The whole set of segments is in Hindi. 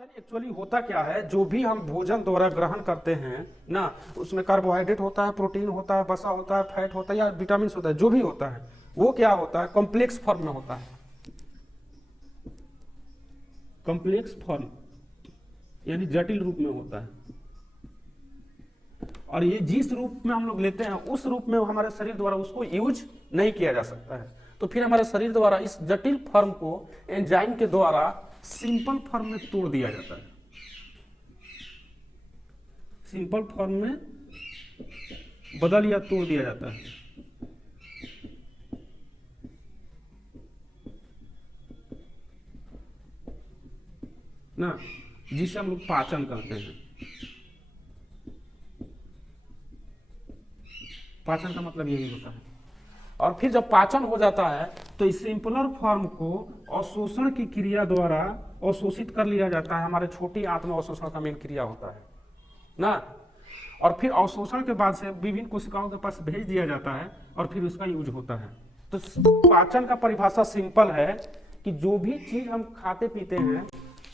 पाचन एक्चुअली होता क्या है, जो भी हम भोजन द्वारा ग्रहण करते हैं ना, उसमें कार्बोहाइड्रेट होता है, प्रोटीन होता है, वसा होता है, फैट होता है या विटामिन होता है, जो भी होता है वो क्या होता है, कॉम्प्लेक्स फॉर्म में होता है। कॉम्प्लेक्स फॉर्म यानी जटिल रूप में होता है। और ये जिस रूप में हम लोग लेते हैं उस रूप में हमारे शरीर द्वारा उसको यूज नहीं किया जा सकता है। तो फिर हमारे शरीर द्वारा इस जटिल फॉर्म को एंजाइम के द्वारा सिंपल फॉर्म में तोड़ दिया जाता है। सिंपल फॉर्म में बदल या तोड़ दिया जाता है ना, जिसे हम लोग पाचन कहते हैं। पाचन का मतलब यही होता है। और फिर जब पाचन हो जाता है तो इस सिंपलर फॉर्म को अवशोषण की क्रिया द्वारा अवशोषित कर लिया जाता है। हमारे छोटी आंत में अवशोषण का मेन क्रिया होता है ना। और फिर अवशोषण के बाद से विभिन्न कोशिकाओं के पास भेज दिया जाता है और फिर उसका यूज होता है। तो पाचन का परिभाषा सिंपल है कि जो भी चीज हम खाते पीते हैं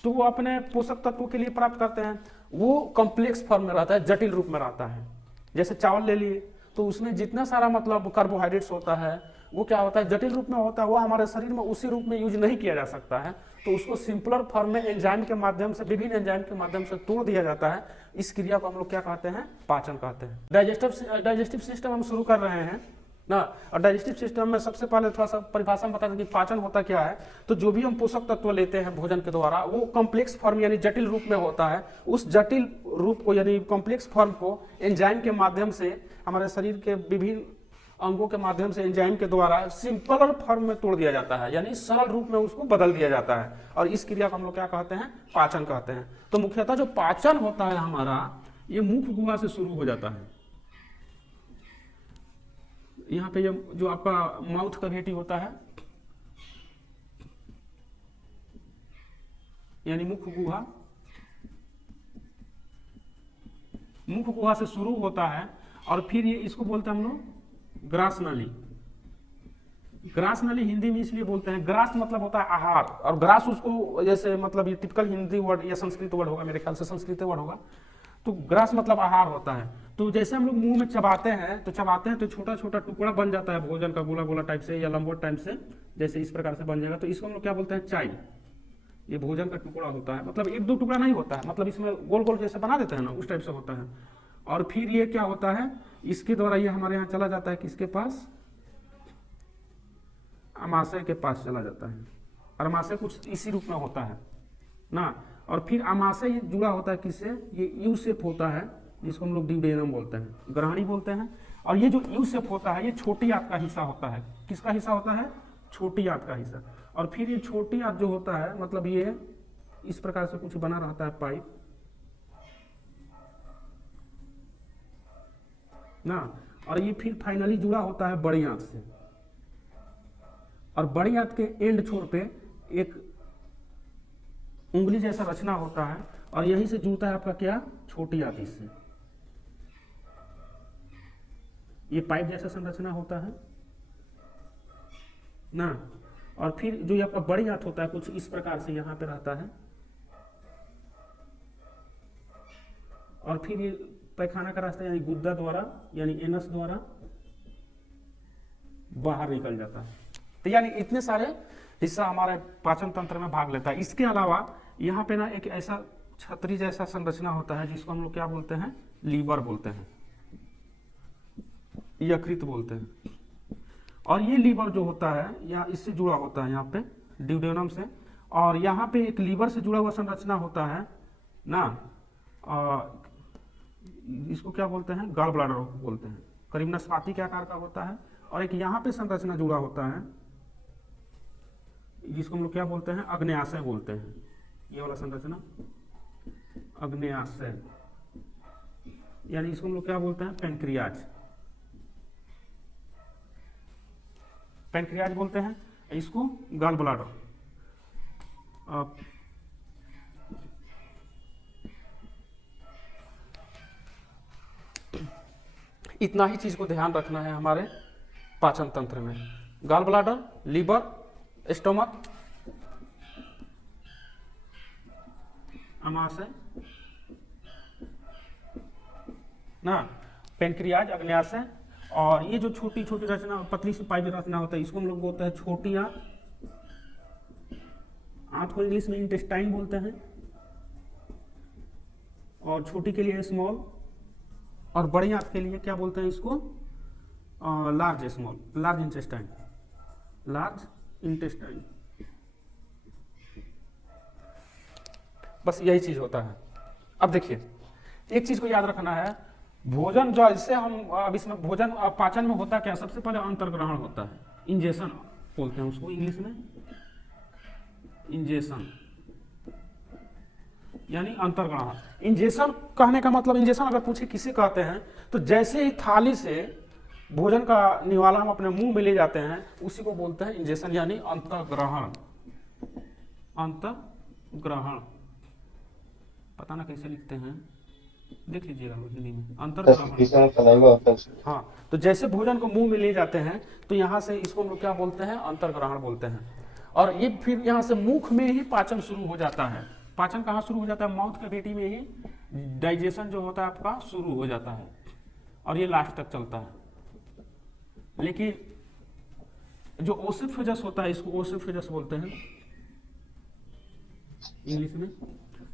तो वो अपने पोषक तत्वों के लिए प्राप्त करते हैं, वो कॉम्प्लेक्स फॉर्म में रहता है, जटिल रूप में रहता है। जैसे चावल ले लिए तो उसमें जितना सारा मतलब कार्बोहाइड्रेट्स होता है वो क्या होता है, जटिल रूप में होता है। वो हमारे शरीर में उसी रूप में यूज नहीं किया जा सकता है, तो उसको सिंपलर फॉर्म में एंजाइम के माध्यम से, विभिन्न एंजाइम के माध्यम से तोड़ दिया जाता है। इस क्रिया को हम लोग क्या कहते हैं, पाचन कहते हैं। डाइजेस्टिव सिस्टम हम शुरू कर रहे हैं ना। और डाइजेस्टिव सिस्टम में सबसे पहले थोड़ा सा परिभाषा में बता दें कि पाचन होता क्या है। तो जो भी हम पोषक तत्व लेते हैं भोजन के द्वारा वो कॉम्प्लेक्स फॉर्म यानी जटिल रूप में होता है। उस जटिल रूप को यानी कॉम्प्लेक्स फॉर्म को एंजाइम के माध्यम से हमारे शरीर के विभिन्न अंगों के माध्यम से एंजाइम के द्वारा सिंपलर फॉर्म में तोड़ दिया जाता है, यानी सरल रूप में उसको बदल दिया जाता है। और इस क्रिया को हम लोग क्या कहते हैं, पाचन कहते हैं। तो मुख्यतः जो पाचन होता है हमारा, ये मुख गुहा से शुरू हो जाता है। यहाँ पे ये जो आपका माउथ कैविटी होता है यानी मुख गुहा, मुख गुहा से शुरू होता है और फिर ये इसको बोलते हैं हम लोग ग्रास नली। ग्रास नली हिंदी में इसलिए बोलते हैं, ग्रास मतलब होता है आहार, और ग्रास उसको जैसे मतलब ये टिपिकल हिंदी वर्ड या संस्कृत वर्ड होगा, मेरे ख्याल से संस्कृत वर्ड होगा। तो ग्रास मतलब आहार होता है। तो जैसे हम लोग मुंह में चबाते हैं तो छोटा छोटा टुकड़ा बन जाता है भोजन का, गोला गोला टाइप से या लंबोट टाइप से, जैसे इस प्रकार से बन जाएगा। तो इसको हम लोग क्या बोलते हैं, चाय। ये भोजन का टुकड़ा होता है, मतलब एक दो टुकड़ा नहीं होता है, मतलब इसमें गोल गोल जैसे बना देते हैं ना, उस टाइप से होता है। और फिर ये क्या होता है, इसके द्वारा ये हमारे यहाँ चला जाता है किसके पास, अमाशय के पास चला जाता है। और अमाशय कुछ इसी रूप में होता है ना। और फिर अमाशय ये जुड़ा होता है किससे, ये यू शेप होता है, जिसको हम लोग ड्यूडेनम बोलते हैं, ग्रहणी बोलते हैं। और ये जो यू शेप होता है ये छोटी आंत का हिस्सा होता है। किसका हिस्सा होता है, छोटी आंत का हिस्सा। और फिर ये छोटी आंत जो होता है, मतलब ये इस प्रकार से कुछ बना रहता है पाइप ना। और ये फिर फाइनली जुड़ा होता है बड़ी आंत से, और बड़ी आंत के एंड छोर पे एक उंगली जैसा रचना होता है, और यहीं से जुड़ता है आपका क्या, छोटी आंत से। ये पाइप जैसा संरचना होता है ना। और फिर जो आपका बड़ी आंत होता है कुछ इस प्रकार से यहाँ पे रहता है, और फिर ये पैखाना का रास्ता यानी गुद्दा द्वारा यानी एनस द्वारा बाहर निकल जाता है। तो यानी इतने सारे हिस्सा हमारे पाचन तंत्र में भाग लेता है। इसके अलावा यहाँ पे ना एक ऐसा छतरी जैसा संरचना होता है जिसको हम लोग क्या बोलते हैं, लीवर बोलते हैं, यकृत बोलते हैं। और ये लीवर जो होता है या इससे जुड़ा होता है यहाँ पे ड्यूडेनम से, और यहाँ पे एक लीवर से जुड़ा हुआ संरचना होता है ना। इसको क्या बोलते हैं, गॉल ब्लैडर बोलते हैं, करीब नाशपाती के आकार का होता है। और एक यहाँ पे संरचना जुड़ा होता है जिसको हम लोग क्या बोलते हैं, अग्न्याशय बोलते हैं। ये वाला संरचना अग्न्याशय, यानी इसको हम लोग क्या बोलते हैं, पेनक्रियाज। पेनक्रियाज बोलते हैं, इसको गॉल ब्लैडर। इतना ही चीज को ध्यान रखना है हमारे पाचन तंत्र में, गॉल ब्लैडर, लीवर, स्टोमक, अमाशय ना, पेनक्रियाज अग्न्याशय, और ये जो छोटी छोटी रचना पतली सी पाइप रचना होता है इसको हम लोग बोलते हैं छोटी आंत। आंत को इंग्लिश में इंटेस्टाइन बोलते हैं, और छोटी के लिए स्मॉल, और बड़ी आंत के लिए क्या बोलते हैं इसको, large small, large intestine, large intestine. बस यही चीज होता है। अब देखिए एक चीज को याद रखना है, भोजन जो इससे हम अब इसमें भोजन पाचन में होता क्या, सबसे पहले अंतर्ग्रहण होता है, इंजेशन बोलते हैं उसको इंग्लिश में, इंजेशन यानी अंतर्ग्रहण। इंजेशन कहने का मतलब, इंजेशन अगर पूछे किसे कहते हैं, तो जैसे ही थाली से भोजन का निवाला हम अपने मुंह में ले जाते हैं उसी को बोलते हैं इंजेशन यानी अंतर्ग्रहण। अंतर्ग्रहण पता ना कैसे लिखते हैं, देख लीजिएगा हिंदी में, अंतर्ग्रहण। हाँ, तो जैसे भोजन को मुंह में ले जाते हैं तो यहाँ से इसको हम लोग क्या बोलते हैं, अंतर्ग्रहण बोलते हैं। और ये फिर यहाँ से मुख में ही पाचन शुरू हो जाता है। पाचन कहाँ शुरू हो जाता है, माउथ कैविटी में ही डाइजेशन जो होता है आपका शुरू हो जाता है, और ये लास्ट तक चलता है। लेकिन जो ओसिफेजस होता है इसको ओसिफेजस बोलते हैं इंग्लिश में।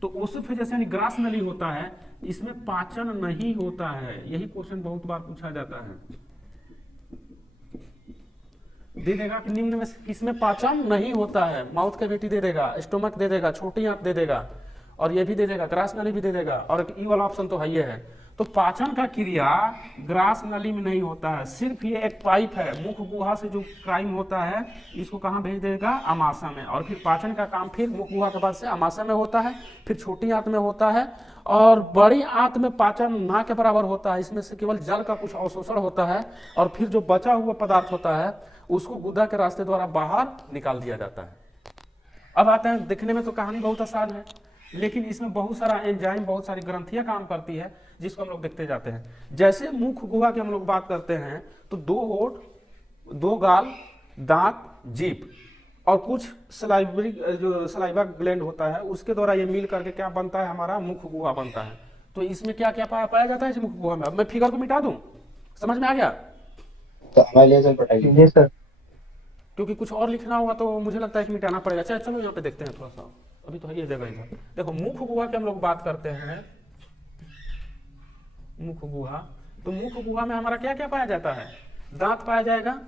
तो ओसिफेजस यानी ग्रास नली होता है, इसमें पाचन नहीं होता है। यही क्वेश्चन बहुत बार पूछा जाता है, दे देगा कि निम्न में किसमें पाचन नहीं होता है, माउथ कैविटी दे देगा, स्टोमक दे देगा, छोटी आंत दे देगा, और ये भी दे देगा, ग्रास नली भी दे देगा, और ई वाला ऑप्शन तो है ये है। तो पाचन का क्रिया ग्रास नली में नहीं होता है, सिर्फ ये एक पाइप है, मुख गुहा से जो क्राइम होता है इसको कहाँ भेज देगा, अमाशय में, और फिर पाचन का काम फिर मुख गुहा के बाद से अमाशय में होता है, फिर छोटी आंत में होता है, और बड़ी आंत में पाचन ना के बराबर होता है, इसमें से केवल जल का कुछ अवशोषण होता है, और फिर जो बचा हुआ पदार्थ होता है उसको गुदा के रास्ते द्वारा बाहर निकाल दिया जाता है। अब आते हैं, दिखने में तो कहानी बहुत आसान है, लेकिन इसमें बहुत सारा एंजाइम, बहुत सारी ग्रंथियां काम करती है जिसको हम लोग देखते जाते हैं। जैसे मुख गुहा की हम लोग बात करते हैं तो 2 होठ, 2 गाल, दांत, जीभ और कुछ सलाइवरी जो सलाइवा ग्लैंड होता है उसके द्वारा ये मिल करके क्या बनता है, हमारा मुख गुहा बनता है। तो इसमें क्या क्या पाया जाता है मुख गुहा में। अब मैं फिगर को मिटा दूं, समझ में आ गया? तो हमारे सर, क्योंकि कुछ और लिखना होगा तो मुझे लगता है कि मिटाना पड़ेगा। चलो यहाँ पे देखते हैं थोड़ा सा, अभी तो है ये जगह इधर। देखो मुख गुहा की हम लोग बात करते हैं, मुख गुहा, तो मुख गुहा में हमारा क्या क्या पाया जाता है, दांत पाया जाएगा,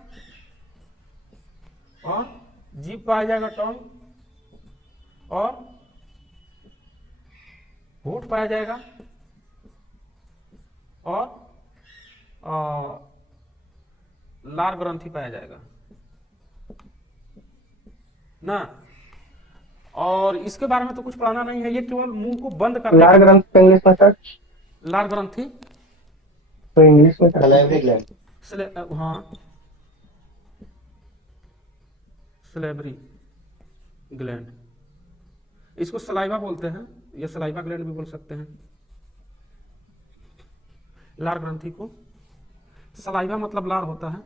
और जीभ पाया जाएगा, टंग, और होठ पाया जाएगा, और लार ग्रंथि पाया जाएगा ना। और इसके बारे में तो कुछ पढ़ाना नहीं है, ये केवल मुंह को बंद करने लार ग्रंथि इंग्लिश में सर, लार ग्रंथि तो इंग्लिश में सलाइवरी ग्लैंड, हाँ सलेवरी ग्लैंड, इसको सलाइवा बोलते हैं, या सलाइवा ग्लैंड भी बोल सकते हैं। लार ग्रंथि को सलाइवा मतलब लार होता है।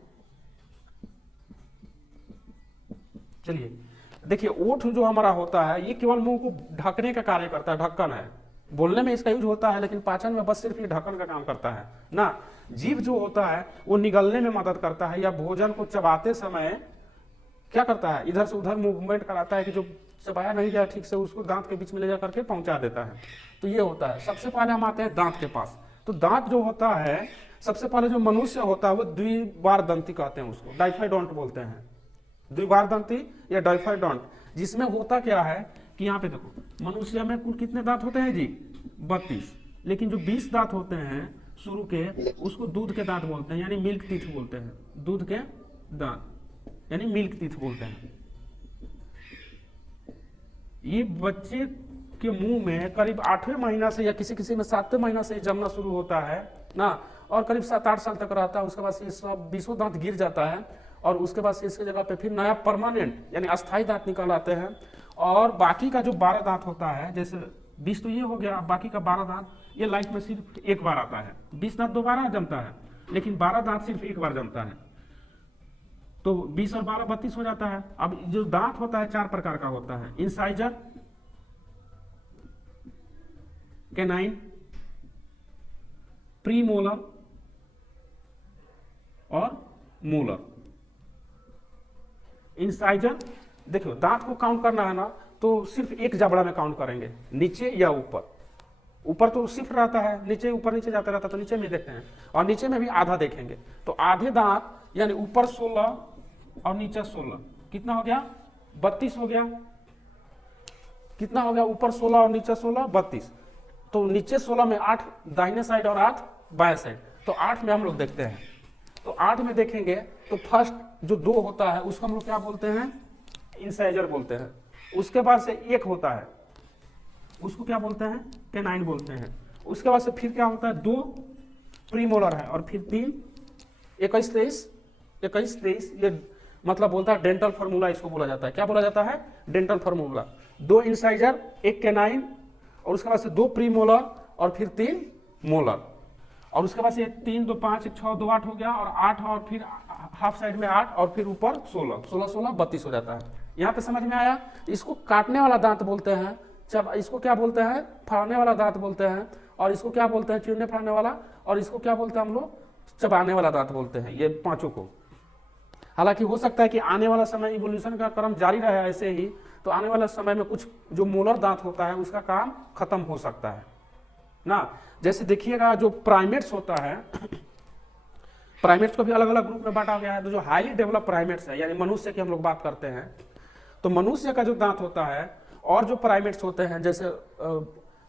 चलिए देखिए, ओठ जो हमारा होता है ये केवल मुंह को ढकने का कार्य करता है, ढक्कन है, बोलने में इसका यूज होता है, लेकिन पाचन में बस सिर्फ ये ढक्कन का काम करता है ना। जीभ जो होता है वो निगलने में मदद करता है, या भोजन को चबाते समय क्या करता है, इधर से उधर मूवमेंट कराता है कि जो चबाया नहीं गया ठीक से उसको दांत के बीच में ले जा करके पहुंचा देता है। तो ये होता है। सबसे पहले हम आते हैं दांत के पास। तो दांत जो होता है, सबसे पहले जो मनुष्य होता है वो द्विबार दंती कहते हैं, उसको डाइफाइडोंट बोलते हैं, द्विबार दंती या डाइफाइडोंट। जिसमें होता क्या है कि यहाँ पे देखो, मनुष्य में कुल कितने दांत होते हैं जी, 32, लेकिन जो 20 दांत होते हैं शुरू के, उसको दूध के दांत बोलते हैं, यानी मिल्क टीथ बोलते हैं, दूध के दांत यानी मिल्क टीथ बोलते हैं। ये बच्चे के मुंह में करीब 8वें महीना से या किसी किसी में 7वें महीना से जमना शुरू होता है ना, और करीब 7-8 साल तक रहता है। उसके बाद ये सब 20 दांत गिर जाता है, और उसके बाद से इसके जगह पे फिर नया परमानेंट यानी अस्थायी दांत निकाल आते हैं। और बाकी का जो 12 दांत होता है, जैसे 20 तो ये हो गया, बाकी का 12 दांत ये लाइफ में सिर्फ एक बार आता है। 20 दांत दोबारा जमता है, लेकिन 12 दांत सिर्फ एक बार जमता है। तो 20 और 12 32 हो जाता है। अब जो दांत होता है 4 प्रकार का होता है, इंसाइजर, कैनाइन, प्रीमोलर और मोलर। इंसाइजर, देखो दांत को काउंट करना है ना तो सिर्फ एक जबड़ा में काउंट करेंगे, नीचे या ऊपर। ऊपर तो शिफ्ट रहता है, नीचे ऊपर नीचे जाता रहता है, तो नीचे में देखते हैं, और नीचे में भी आधा देखेंगे। तो आधे दांत यानी ऊपर 16 और नीचे 16, कितना हो गया? 32 हो गया। कितना हो गया? ऊपर 16 और नीचे 16, 32। तो नीचे 16 में 8 दाहिने साइड और 8 बाएं साइड, तो 8 में हम लोग देखते हैं। तो 8 में देखेंगे तो फर्स्ट जो 2 होता है उसको हम लोग क्या बोलते हैं? इंसाइजर बोलते हैं। उसके बाद से 1 होता है, उसको क्या बोलते हैं? कैनाइन बोलते हैं। उसके बाद से फिर क्या होता है? 2 प्रीमोलर है, और फिर 3, 21, 23, ये मतलब बोलता है डेंटल फार्मूला, इसको बोला जाता है। क्या बोला जाता है? Dental formula. 2 इंसाइजर, 1 कैनाइन, और उसके बाद से 2 प्रीमोलर और फिर 3 मोलर, और उसके बाद से 3, 2, 5, 1, 6, 2, 8 हो गया, और 8 और फिर हाफ साइड में 8 और फिर ऊपर 16, 16, 16, 32 हो जाता है। यहाँ पे समझ में आया? इसको काटने वाला दांत बोलते हैं, इसको क्या बोलते हैं? फाड़ने वाला दांत बोलते हैं, और इसको क्या बोलते हैं? चीरने फाड़ने वाला, और इसको क्या बोलते हैं हम लोग? चबाने वाला दांत बोलते हैं, ये पांचों को। हालांकि हो सकता है कि आने वाला समय इवोल्यूशन का क्रम जारी रहे ऐसे ही, तो आने वाले समय में कुछ जो मोलर दांत होता है उसका काम खत्म हो सकता है ना। जैसे देखिएगा जो प्राइमेट्स होता है, प्राइमेट्स को भी अलग अलग ग्रुप में बांटा गया है। तो जो हाईली डेवलप प्राइमेट्स है, यानी मनुष्य की हम लोग बात करते हैं, तो मनुष्य का जो दांत होता है और जो प्राइमेट्स होते हैं, जैसे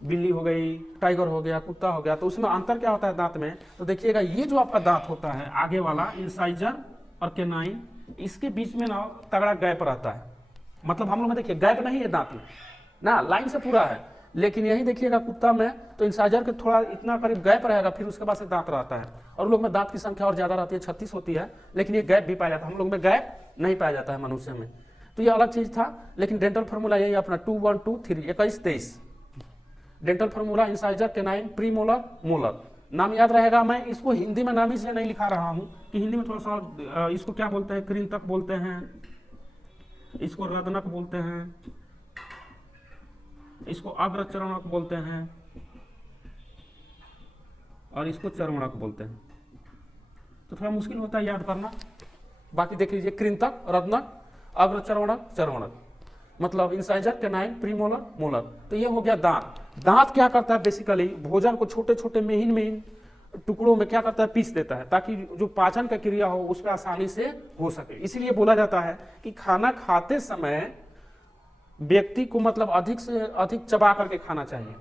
बिल्ली हो गई, टाइगर हो गया, कुत्ता हो गया, तो उसमें अंतर क्या होता है दांत में? तो देखिएगा ये जो आपका दांत होता है आगे वाला इंसाइजर और कैनाइन, इसके बीच में ना तगड़ा गैप रहता है। मतलब हम लोग में देखिए गैप नहीं है दांत में ना, लाइन से पूरा है। लेकिन यही देखिएगा कुत्ता में तो इंसाइजर के थोड़ा इतना करीब गैप रहेगा, फिर उसके बाद से दांत रहता है। और लोग में दांत की संख्या और ज्यादा रहती है, 36 होती है, लेकिन ये गैप भी पाया जाता है। हम लोग में गैप नहीं पाया जाता है मनुष्य में। तो ये अलग चीज था, लेकिन डेंटल फार्मूला यही अपना 2, 1, 2, 3, 21, 23। Dental formula incisor, canine, premolar, molar. नाम याद रहेगा। मैं इसको हिंदी में नाम इसलिए नहीं लिखा रहा हूं कि हिंदी में थोड़ा सा इसको क्या बोलते हैं? कृंतक बोलते हैं, इसको रदनक बोलते हैं, इसको अग्रचरणक बोलते हैं, और इसको चरणक बोलते हैं। तो थोड़ा मुश्किल होता है याद करना। बाकी देख लीजिए, कृंतक, रदनक, अग्रचरणक, चरणक, मतलब इंसाइजर, कैनाइन, प्रीमोलर, मोलर। तो ये हो गया दांत। दांत क्या करता है? बेसिकली भोजन को छोटे छोटे महीन महीन टुकड़ों में क्या करता है? पीस देता है, ताकि जो पाचन का क्रिया हो उस पर आसानी से हो सके। इसीलिए बोला जाता है कि खाना खाते समय व्यक्ति को मतलब अधिक से अधिक चबा करके खाना चाहिए।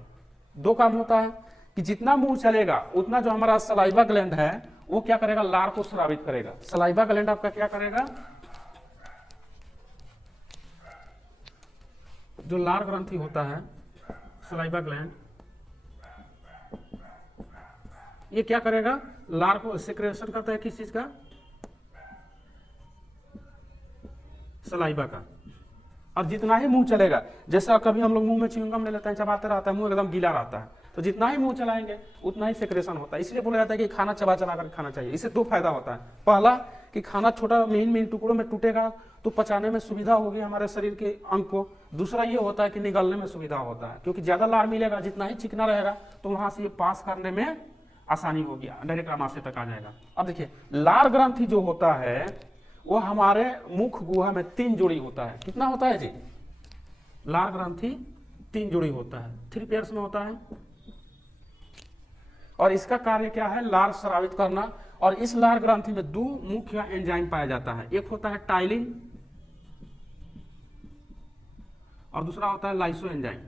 2 काम होता है कि जितना मुंह चलेगा उतना जो हमारा सलाइवा ग्लैंड है वो क्या करेगा? लार को स्रावित करेगा। सलाइवा ग्लैंड आपका क्या करेगा? जो लार ग्रंथि होता है, सलाइवा ग्लैंड, ये क्या करेगा? लार को सिक्रेशन करता है। किस चीज का? सलाइवा का। और जितना ही मुंह चलेगा, जैसा कभी हम लोग मुंह में च्युइंगम ले लेते हैं, चबाते रहता है, मुंह एकदम गीला रहता है, तो जितना ही मुंह चलाएंगे उतना ही सेक्रेशन होता है। इसलिए बोला जाता है कि खाना चबा चबा कर खाना चाहिए। इससे 2 फायदा होता है। पहला कि खाना छोटा महीन महीन टुकड़ों में टूटेगा तो पचाने में सुविधा होगी हमारे शरीर के अंग को। दूसरा ये होता है कि निगलने में सुविधा होता है, क्योंकि ज्यादा लार मिलेगा, जितना ही चिकना रहेगा तो वहां से ये पास करने में आसानी होगी, डायरेक्ट आमाशय तक आ जाएगा। अब देखिए, लार ग्रंथि जो होता है वो हमारे मुख गुहा में 3 जोड़ी होता है। कितना होता है जी? लार ग्रंथि 3 जोड़ी होता है, 3 पेयर्स में होता है। और इसका कार्य क्या है? लार स्रावित करना। और इस लार ग्रंथि में 2 मुख्य एंजाइम पाया जाता है। एक होता है टाइलिन और दूसरा होता है लाइसो एंजाइम।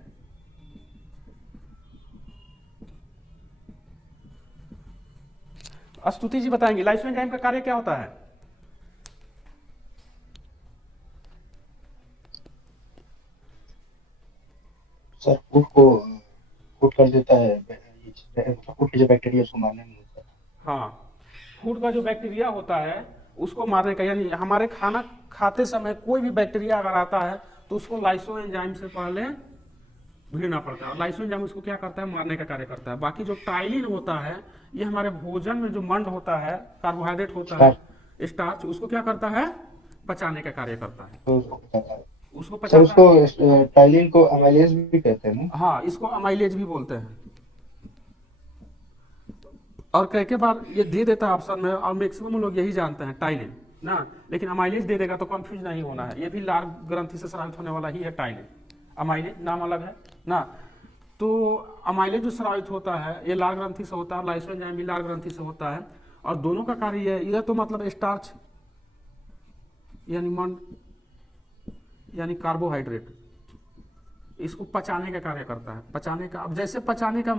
स्तुति जी बताएंगे लाइसो एंजाइम का कार्य क्या होता है? सर फूड कर देता है, फूड के जो बैक्टीरिया उसको मारने में होता है। हाँ, फूड का जो बैक्टीरिया होता है उसको मारने का, यानी हमारे खाना खाते समय कोई भी बैक्टीरिया अगर आता है तो उसको लाइसो एंजाइम से पहले भीड़ना पड़ता है। और लाइसो एंजाइम उसको क्या करता है? मारने का कार्य करता है। बाकी जो टाइलिन होता है ये हमारे भोजन में जो मंड होता है, कार्बोहाइड्रेट होता है, स्टार्च, उसको क्या करता है? पचाने का कार्य करता है। उसको सर उसको टाइलिन को अमाइलेज भी कहते हैं ना? हाँ, इसको अमाइलेज भी बोलते हैं। और कई के बार ये दे देता है ऑप्शन में, और मैक्सिमम लोग यही जानते हैं टाइलिन ना, लेकिन अमाइलेज दे देगा तो कंफ्यूज नहीं होना है, ये भी लार ग्रंथि से स्रावित होने वाला ही है टाइलिन। अमाइलेज नाम अलग है ना। तो अमाइलेज जो स्रावित होता है ये लार ग्रंथि से होता है, लाइसोजाइम भी लार ग्रंथि से होता है, और दोनों का कार्य है इधर तो मतलब स्टार्च यानी मंड यानी कार्बोहाइड्रेट, इसको पचाने का कार्य करता है, पचाने का। अब जैसे पचाने का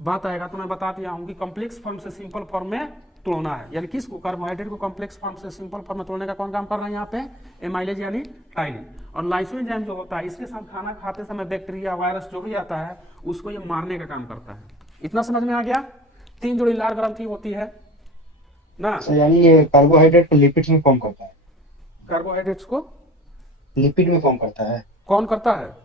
बात आएगा तो मैं बता दिया हूँ कि कॉम्प्लेक्स फॉर्म से सिंपल फॉर्म में तोड़ना है, यानी किसको, कार्बोहाइड्रेट को कॉम्प्लेक्स फॉर्म से सिंपल फॉर्म में तोड़ने का कौन काम कर रहा है यहाँ पे, एमाइलेज यानी टाइलिन। और लाइसोजाइम जो होता है इसके साथ खाना खाते समय बैक्टीरिया वायरस जो भी आता है उसको ये मारने का काम करता है। इतना समझ में आ गया। 3 जोड़ी लार ग्रंथि होती है ना। यानी ये कार्बोहाइड्रेट को लिपिड्स में फॉर्म करता है, कार्बोहाइड्रेट्स को लिपिड में फॉर्म करता है, कौन करता है,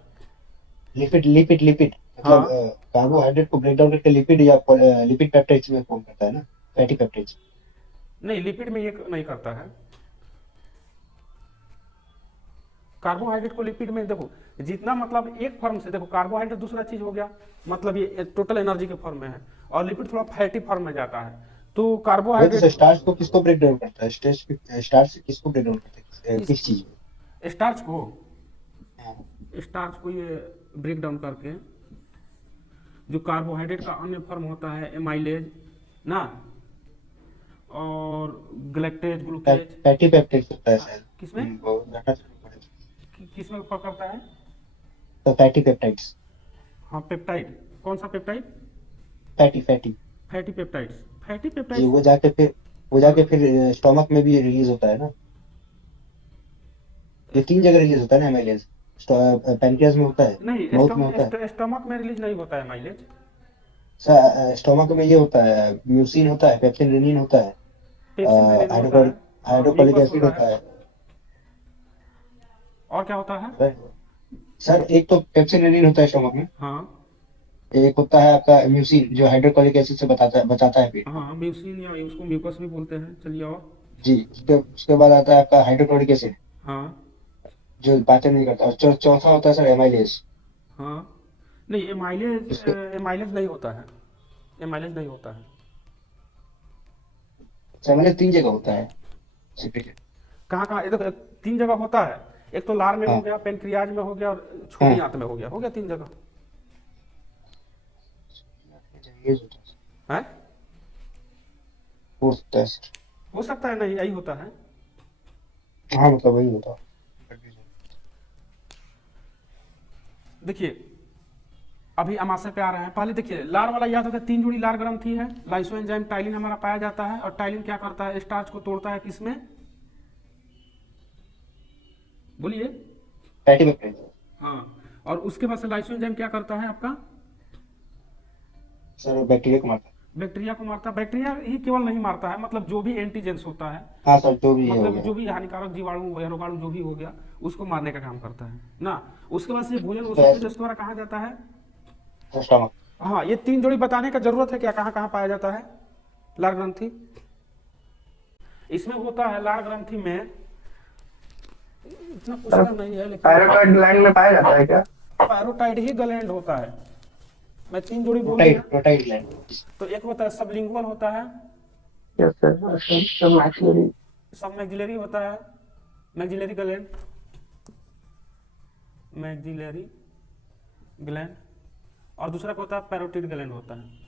लिपिड लिपिड लिपिड हाँ। मतलब कार्बोहाइड्रेट को ब्रेक डाउन करके लिपिड या लिपिड पेप्टाइड्स में फॉर्म करता है ना, फैटी पेप्टाइड्स। नहीं, लिपिड में ये नहीं करता है। कार्बोहाइड्रेट को लिपिड में देखो जितना मतलब एक फॉर्म से, देखो कार्बोहाइड्रेट दूसरा चीज हो गया, मतलब ये टोटल एनर्जी के फॉर्म में है, और लिपिड थोड़ा फैटी फॉर्म में जाता है। तो कार्बोहाइड्रेट स्टार्च को किसको ब्रेक डाउन करता है, स्टार्च किसको ब्रेक डाउन करता है, किस चीज में? स्टार्च को, हाँ। स्टार्च को ये ब्रेक डाउन करके जो कार्बोहाइड्रेट का अन्य फॉर्म होता है एमाइलेज ना, और ग्लैक्टेज ग्लूकेज, फैटी पेप्टाइड्स होता है शायद, किसमें वो जानना जरूर पड़ेगा। किसमें पकड़ता है, तो फैटी पेप्टाइड्स, हाँ पेप्टाइड, कौन सा peptide, fatty fatty fatty peptides, fatty जी, पेप्टाइड्स। वो जाके फिर स्टोमक में भी रिलीज होता है ना, ये 3 जगह रिलीज होता है ना एमाइलेज, पैनक्रियास में होता है, नहीं, माउथ में होता है, स्टमक में रिलीज नहीं होता है माइलेज, स्टोमक में ये होता है, म्यूसिन होता है, पेप्सिन रेनिन होता है, पेप्सिन रेनिन होता है, हाइड्रोक्लोरिक म्यूकस एसिड होता होता है, है। और क्या होता है, सर एक तो पेप्सिन रेनिन होता है स्टोमक में, हाँ एक होता है आपका म्यूसिन जो हाइड्रोक्लोरिक एसिड से बचाता है पेट को। हाँ म्यूसिन या उसको म्यूकस भी बोलते हैं। चलिए और, जी, उसके बाद आता है आपका हाइड्रोक्लोरिक एसिड हाँ जो पाचन नहीं करता, और चौथा होता है सर एमाइलेज। हाँ, नहीं एमाइलेज, इसको एमाइलेज नहीं होता है, एमाइलेज नहीं होता है। एमाइलेज 3 जगह होता है सेपरेट। कहाँ कहाँ, ये देखो 3 जगह होता है, एक तो लार में हो हाँ गया, पेनक्रियाज में हो गया, और छोटी हाँ, आंत में हो गया 3 जगह ये होता है, है। हो सकता है सर। हो सकता है नहीं, यही होता है। हाँ मतलब वही होता है। देखिए अभी अमाशय पे आ रहे हैं, पहले देखिए लार वाला याद होगा, 3 जोड़ी लार ग्रंथि है, लाइसोएंजाइम टाइलिन हमारा पाया जाता है, और टाइलिन क्या करता है, स्टार्च को तोड़ता है किसमें, बोलिए, फैटी पेप्टाइड हाँ। और उसके बाद से लाइसोएंजाइम क्या करता है आपका, सर बैक्टीरिया को मारता है। बैक्टीरिया को मारता है। बैक्टीरिया ही केवल नहीं मारता है, मतलब जो भी एंटीजेंस होता है, हाँ सर, जो भी ये हो मतलब गया जो भी हानिकारक जीवाणु या रोगाणु जो भी हो गया उसको मारने का काम करता है ना। उसके बाद से भोजन ओसोफेजस द्वारा कहाँ जाता है, स्टमक। हाँ। ये 3 जोड़ी बताने का जरूरत है क्या, कहाँ कहाँ पाया जाता है लार ग्रंथि। इसमें होता है लार ग्रंथि में, इतना पूछना नहीं है लेकिन पैराटाइड ग्लैंड में पाया जाता है क्या? पैरोटाइड ही ग्लैंड होता है। मैं 3 जोड़ी बोल प्रोटाइड दिया, प्रोटाइड ग्लैंड। तो एक होता है सबलिंगुअल होता है, यस सर, मैक्सिलरी। सब मैक्सिलरी होता है, मैक्सिलरी ग्लैंड, मैक्सिलरी ग्लैंड, और दूसरा होता है पैरोटिड ग्लैंड होता है।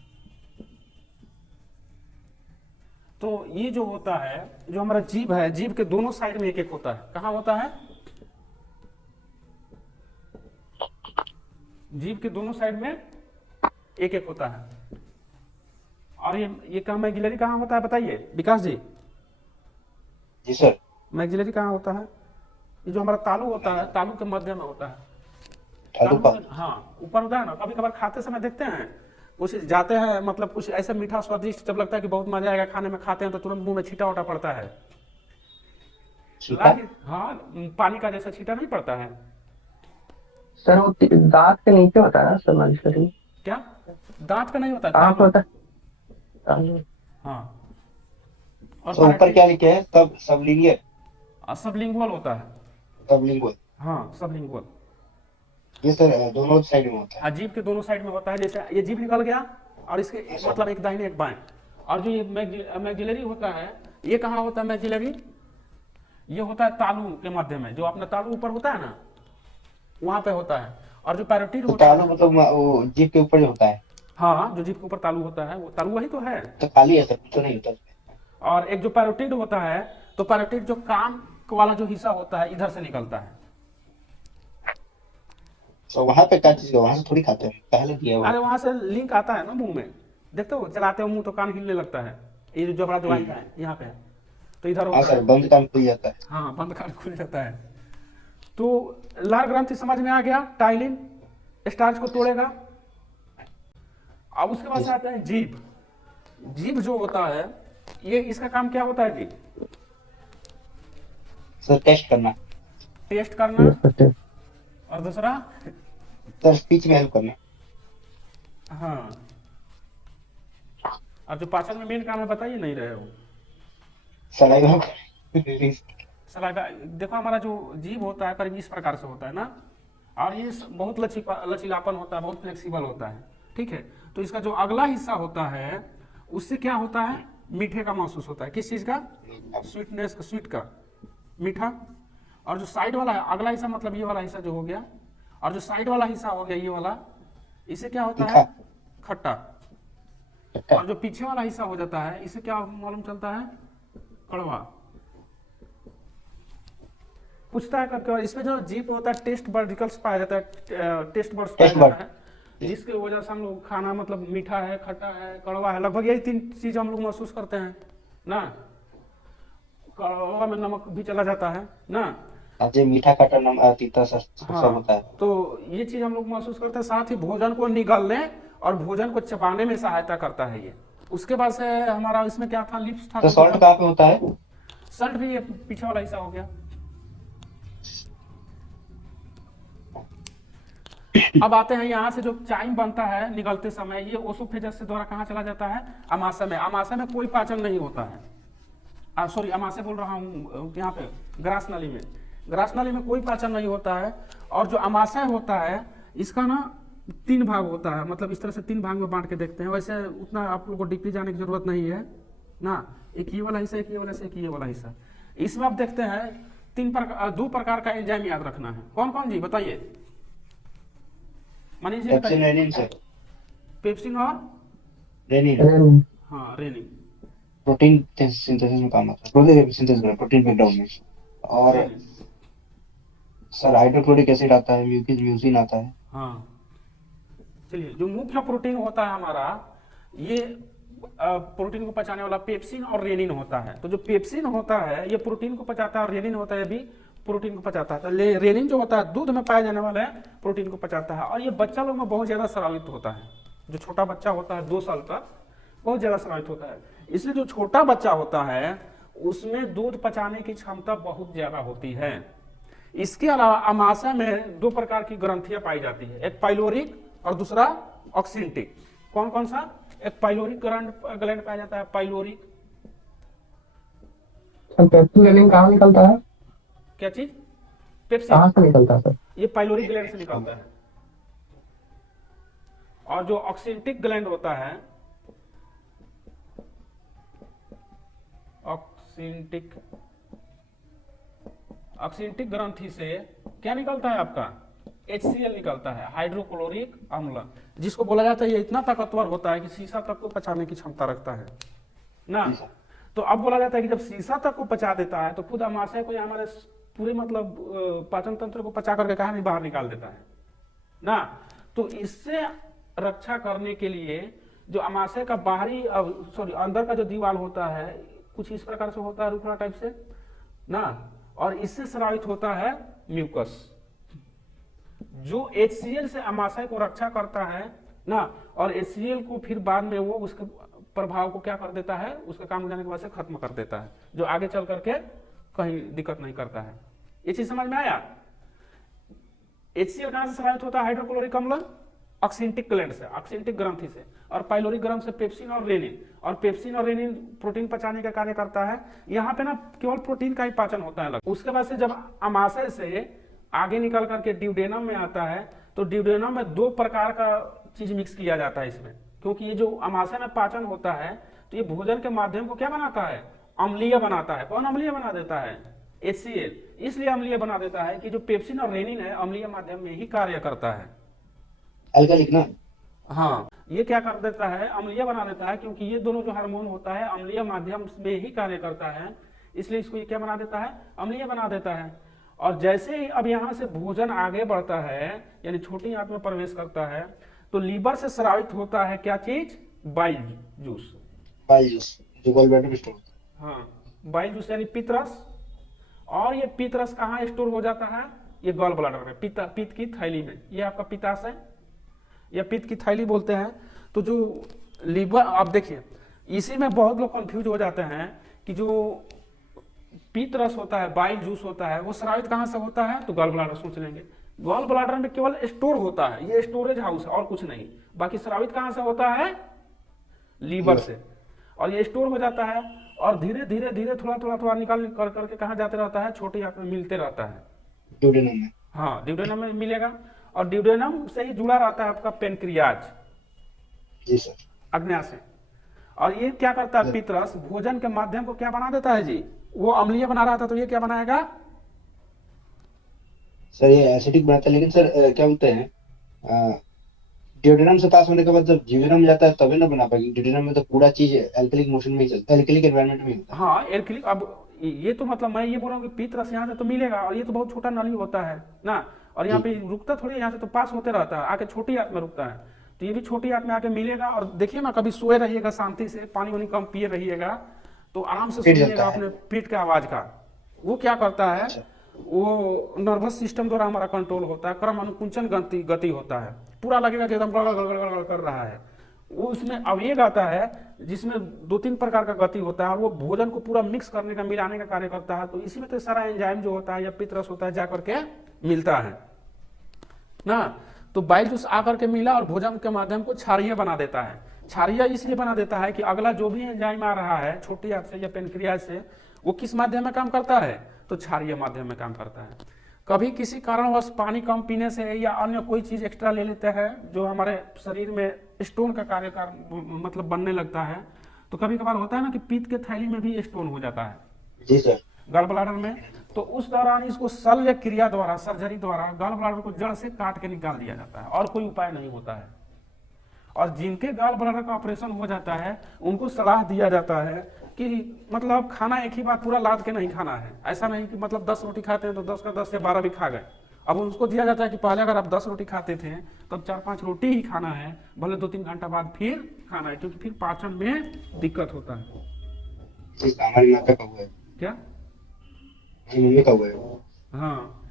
तो ये जो होता है, जो हमारा जीभ है, जीभ के दोनों साइड में एक एक होता है। कहाँ होता है, जीभ के दोनों साइड में एक एक होता है। और ये कहाँ मैक्सिलरी कहाँ होता है बताइए विकास जी। जी सर। मैक्सिलरी कहाँ होता है, ये जो हमारा तालू होता है, तालू के मध्य में होता है। तालू का, हाँ ऊपर होता है ना। कभी कभार खाते समय देखते हैं कुछ जाते हैं, मतलब कुछ ऐसा मीठा स्वादिष्ट जब लगता है कि बहुत मजा आएगा खाने में, खाते हैं तो तुरंत मुंह में छींटा उटा पड़ता है। छींटा? हाँ, पानी का जैसा छींटा नहीं पड़ता है सर वो दांत के नीचे होता है ना सर, मैक्सिलरी। क्या, दांत का नहीं होता है, कहाँ पे तालू। होता है? हाँ, और तो ऊपर क्या लिखे हैं, सब सबलिंगुअल, सबलिंगुअल होता है। सबलिंगुअल। हाँ सबलिंगुअल, ये सर दोनों साइड में होता है। जीभ के दोनों साइड में होता है। जैसे ये जीभ निकल गया और इसके मतलब एक दाहिने एक बाएं, और जो ये मैक्सिलरी होता है, ये कहाँ होता है मैक्सिलरी? ये होता है तालू के मध्य में, जो अपना तालू ऊपर होता है ना, वहां पे होता है। और जो पैरोटिड तो होता तालू है, मतलब वो जीभ के ऊपर जो होता है। हाँ, जो जीभ के ऊपर तालू होता है वो तालू वही तो है। तो खाली है सर, कुछ तो नहीं होता उसमें। और एक जो पैरोटिड होता है, तो पैरोटिड जो कान वाला जो हिस्सा होता है इधर से निकलता है। तो वहां पे क्या चीज है, वहां से थोड़ी खाते हैं, पहले दिया हुआ अरे है। वहां से लिंक आता है ना मुंह में, देखते हो चलाते हो मुंह तो कान हिलने लगता है, ये जो जबड़ा दवाई का है यहाँ पे है, तो इधर हाँ होता सर, है। बंद कान खुल जाता है। हाँ, बंद कान खुल जाता है। तो लार ग्रंथि समझ में आ गया, टाइलिन स्टार्च को तोड़ेगा। अब उसके बाद से आता है जीभ। जीभ जो होता है, ये इसका काम क्या होता है जी? सर टेस्ट करना। टेस्ट करना, यस सर। और दूसरा, सर स्पीच में हेल्प करना। हाँ, अब जो पाचन में मेन काम है बताइए, नहीं रहे हो। Saliva release. सलाइवा, देखो हमारा जो जीभ होता है करीब इस प्रकार से होता है ना, और ये बहुत लचीलापन होता है, बहुत फ्लेक्सिबल होता है, ठीक है। तो इसका जो अगला हिस्सा होता है, उससे क्या होता है, मीठे का महसूस होता है। किस चीज का? स्वीटनेस, स्वीट का, मीठा। और जो साइड वाला है अगला हिस्सा, मतलब ये वाला हिस्सा जो हो गया, और जो साइड वाला हिस्सा हो गया ये वाला, इसे क्या होता है? खट्टा। और जो पीछे वाला हिस्सा हो जाता है, इसे क्या मालूम चलता है? कड़वा। पूछता है करके। और इसमें जो जीभ होता है, टेस्ट बर्डिकल्स पाया जाता है, टेस्ट बर्ड्स पाया जाता है, जिसकी वजह से हम लोग खाना मतलब मीठा है, खट्टा है, कड़वा है, लगभग यही 3 चीज हम लोग महसूस करते हैं ना। कड़वा में नमक भी चला जाता है ना। जो मीठा खट्टा नमक तीता सब हाँ, होता है। तो ये चीज हम लोग महसूस करते हैं। साथ ही भोजन को निगलने और भोजन को चबाने में सहायता करता है ये। उसके बाद से हमारा इसमें क्या था, लिप्स था। तो सॉल्ट कहाँ पे होता है? सल्ट भी ये पीछे वाला हिस्सा हो गया। अब आते हैं यहाँ से जो चाइम बनता है निगलते समय, ये ओसोफेजस से द्वारा कहाँ चला जाता है? अमाशय में। अमाशय में कोई पाचन नहीं होता है, सॉरी अमाशय बोल रहा हूँ, यहाँ पे ग्रास नली में। ग्रास नली में कोई पाचन नहीं होता है। और जो अमाशय होता है, इसका ना 3 भाग होता है, मतलब इस तरह से 3 भाग में बांट के देखते हैं। वैसे उतना आप लोग को डीपली जाने की जरूरत नहीं है ना। एक ये वाला हिस्सा, एक ये वाला हिस्सा, एक ये वाला हिस्सा। इसमें आप देखते हैं 2 प्रकार का एंजाइम याद रखना है। कौन कौन जी बताइए, मनीष जी पेप्सिन बताइए। Rennin sir. पेप्सिन और रेनिन हाँ, रेनिन। प्रोटीन सिंथेसिस में काम आता है, प्रोटीन सिंथेसिस में, प्रोटीन ब्रेकडाउन में। और रेनिन, सर हाइड्रोक्लोरिक एसिड आता है, म्यूसिन आता है। हाँ। चलिए, जो मुख्य प्रोटीन होता है हमारा, ये प्रोटीन को पचाने वाला पेप्सिन और रेनिन होता है। तो जो पेप्सिन होता है ये प्रोटीन को पचाता है, और रेनिन होता है ये भी प्रोटीन को पचाता है। तो रेनिन जो होता है दूध में पाए जाने वाला है, प्रोटीन को पचाता है। और ये बच्चा लोग में बहुत ज्यादा स्रावित होता है। जो छोटा बच्चा होता है 2 साल तक, बहुत ज्यादा स्रावित होता है। इसलिए जो छोटा बच्चा होता है उसमें दूध पचाने की क्षमता बहुत ज्यादा होती है। इसके अलावा अमाशय में 2 प्रकार की ग्रंथियां पाई जाती है, एक पाइलोरिक और दूसरा ऑक्सिंटिक। कौन कौन सा? एक पाइलोरिक ग्लैंड पाया जाता है, पाइलोरिक। सर पेप्सिन रेनिन कहाँ निकलता है? क्या चीज? पेप्सिन कहाँ से निकलता है सर? ये पाइलोरिक ग्लैंड से निकलता है। और जो ऑक्सिंटिक ग्लैंड होता है, ऑक्सिंटिक ग्रंथि से क्या निकलता है आपका? HCl निकलता है, हाइड्रोक्लोरिक अम्ल, जिसको बोला जाता है ये इतना ताकतवर होता है कि शीशा तक को पचाने की क्षमता रखता है ना। तो अब बोला जाता है कि जब शीशा तक को पचा देता है, तो खुद अमाशय को हमारे पूरे मतलब पाचन तंत्र को पचा करके कहाँ नहीं बाहर निकाल देता है ना। तो इससे रक्षा करने के लिए जो अमाशय का बाहरी सॉरी अंदर का जो दीवार होता है कुछ इस प्रकार से होता है, रुखड़ा टाइप से ना। और इससे स्रावित होता है म्यूकस, जो HCl से अमाशय को रक्षा करता है ना। और HCl को फिर बाद में वो उसके प्रभाव को क्या कर देता है, उसका काम हो जाने के बाद से खत्म कर देता है, जो आगे चल करके कहीं दिक्कत नहीं करता है। ये चीज समझ में आया? HCl कहां से स्रावित होता है? हाइड्रोक्लोरिक अम्ल ऑक्सिंटिक ग्लैंड से, ऑक्सिंटिक ग्रंथि से। और पाइलोरिक ग्रंथ से पेप्सिन और रेनिन। और पेप्सिन और रेनिन प्रोटीन पचाने का कार्य करता है। यहाँ पे ना केवल प्रोटीन का ही पाचन होता है। उसके बाद से जब अमाशय से आगे निकल करके ड्यूडेनम में आता है, तो ड्यूडेनम में 2 प्रकार का चीज मिक्स किया जाता है इसमें, क्योंकि ये जो अमाशय में पाचन होता है तो ये भोजन के माध्यम को क्या बनाता है, अम्लीय बनाता है। कौन अम्लीय बना देता है, HCl। इसलिए अम्लीय बना देता है कि जो पेप्सिन और रेनिन है अम्लीय माध्यम में ही कार्य करता है। अल्कोहलिक ना। हाँ, ये क्या कर देता है, अम्लीय बना देता है, क्योंकि ये दोनों जो हार्मोन होता है अम्लीय माध्यम में ही कार्य करता है, इसलिए इसको ये क्या बना देता है, अम्लीय बना देता है। और जैसे ही अब यहाँ से भोजन आगे बढ़ता है, यानी छोटी आंत में प्रवेश करता है, तो लीवर से स्रावित होता है क्या चीज, बाइल जूस। बाइल जूस जो गॉल ब्लैडर में स्टोर होता हाँ, बाइल जूस यानी पित्त रस। और ये पित्त रस कहाँ स्टोर हो जाता है, ये गॉल ब्लैडर में, पित्त की थैली में। ये आपका पित्ताशय या पित्त की थैली बोलते हैं। तो जो लीवर, आप देखिए इसी में बहुत लोग कंफ्यूज हो जाते हैं कि जो पित्त रस होता है, बाइल जूस होता है, वो स्रावित कहाँ से होता है, तो गॉल ब्लैडर सोच लेंगे। गॉल ब्लैडर में केवल स्टोर होता है, ये स्टोरेज हाउस है और कुछ नहीं। बाकी स्रावित कहाँ से होता है, लीवर से। और ये स्टोर हो जाता है और धीरे धीरे धीरे थोड़ा थोड़ा थोड़ा निकाल कर करके कहाँ जाते रहता है, छोटी आंत में मिलते रहता है, ड्यूडेनम में। हाँ ड्यूडेनम में मिलेगा। और ड्यूडेनम से ही जुड़ा रहता है आपका पेनक्रियाज, जी सर। अग्न्याशय। और ये क्या करता है, पित्त रस भोजन के माध्यम को क्या बना देता है जी, वो अम्लीय बना रहा था, तो ये क्या बनाएगा, सर ये एसिडिक बनाता है, लेकिन सर क्या बोलते हैं, ड्यूडेनम से पास होने के बाद जब जीवनम में जाता है तभी ना बना पाएगी। ड्यूडेनम में तो पूरा चीज एल्कलिक मोशन में ही चलता है, एल्कलिक एनवायरनमेंट में ही होता है। हाँ एल्कलिक। अब ये तो मतलब मैं ये बोल रहा हूँ कि पित्त रस यहाँ से तो मिलेगा, और ये तो बहुत छोटा नली होता है ना, और यहाँ पे रुकता थोड़ी, यहाँ से तो पास होते रहता है, आके छोटी आंत में रुकता है। तो ये भी छोटी आंत में आके मिलेगा। और देखिए ना, कभी सोए रहिएगा शांति से, पानी वानी कम पिए रहिएगा, तो आराम से पेट सुनिएगा जलता है। अपने पेट के आवाज का। वो क्या करता है, अच्छा। वो नर्वस सिस्टम द्वारा हमारा कंट्रोल होता है, क्रम अनुकुंचन गति होता है, पूरा लगेगा कि एकदम गड़गड़ गड़गड़ गड़गड़ कर रहा है। वो उसमें अवयव आता है जिसमें 2-3 प्रकार का गति होता है, और वो भोजन को पूरा मिक्स करने का, मिलाने का कार्य करता है। तो इसी में तो सारा एंजाइम जो होता है या पित्त रस होता है जा करके मिलता है ना। तो बाइल जूस आकर के मिला और भोजन के माध्यम को क्षारीय बना देता है। क्षारीय इसलिए बना देता है कि अगला जो भी एंजाइम आ रहा है छोटी आंत से या पेनक्रियाज से, वो किस माध्यम में काम करता है, तो क्षारीय माध्यम में काम करता है। कभी किसी कारणवश पानी कम पीने से या अन्य कोई चीज एक्स्ट्रा ले लेते हैं जो हमारे शरीर में स्टोन का कार्य मतलब बनने लगता है, तो कभी कभार होता है ना कि पित्त के थैली में भी स्टोन हो जाता है, जी सर। गॉल ब्लैडर में। तो उस दौरान इसको शल्य क्रिया द्वारा, सर्जरी द्वारा गॉल ब्लैडर को जड़ से काट के निकाल दिया जाता है, और कोई उपाय नहीं होता है। और जिनके गॉल ब्लैडर का ऑपरेशन हो जाता है उनको सलाह दिया जाता है कि मतलब खाना एक ही बार पूरा लाद के नहीं खाना है। ऐसा नहीं कि मतलब 10 रोटी खाते हैं तो 10 का 10 या 12 भी खा गए। अब उसको दिया जाता है कि पहले अगर आप 10 रोटी खाते थे तब 4-5 रोटी ही खाना है, भले 2-3 घंटा बाद फिर खाना है, क्योंकि फिर पाचन में दिक्कत होता है। जी, हमारी माता का हुआ है, क्या, हमारी मम्मी का हुआ है। हाँ।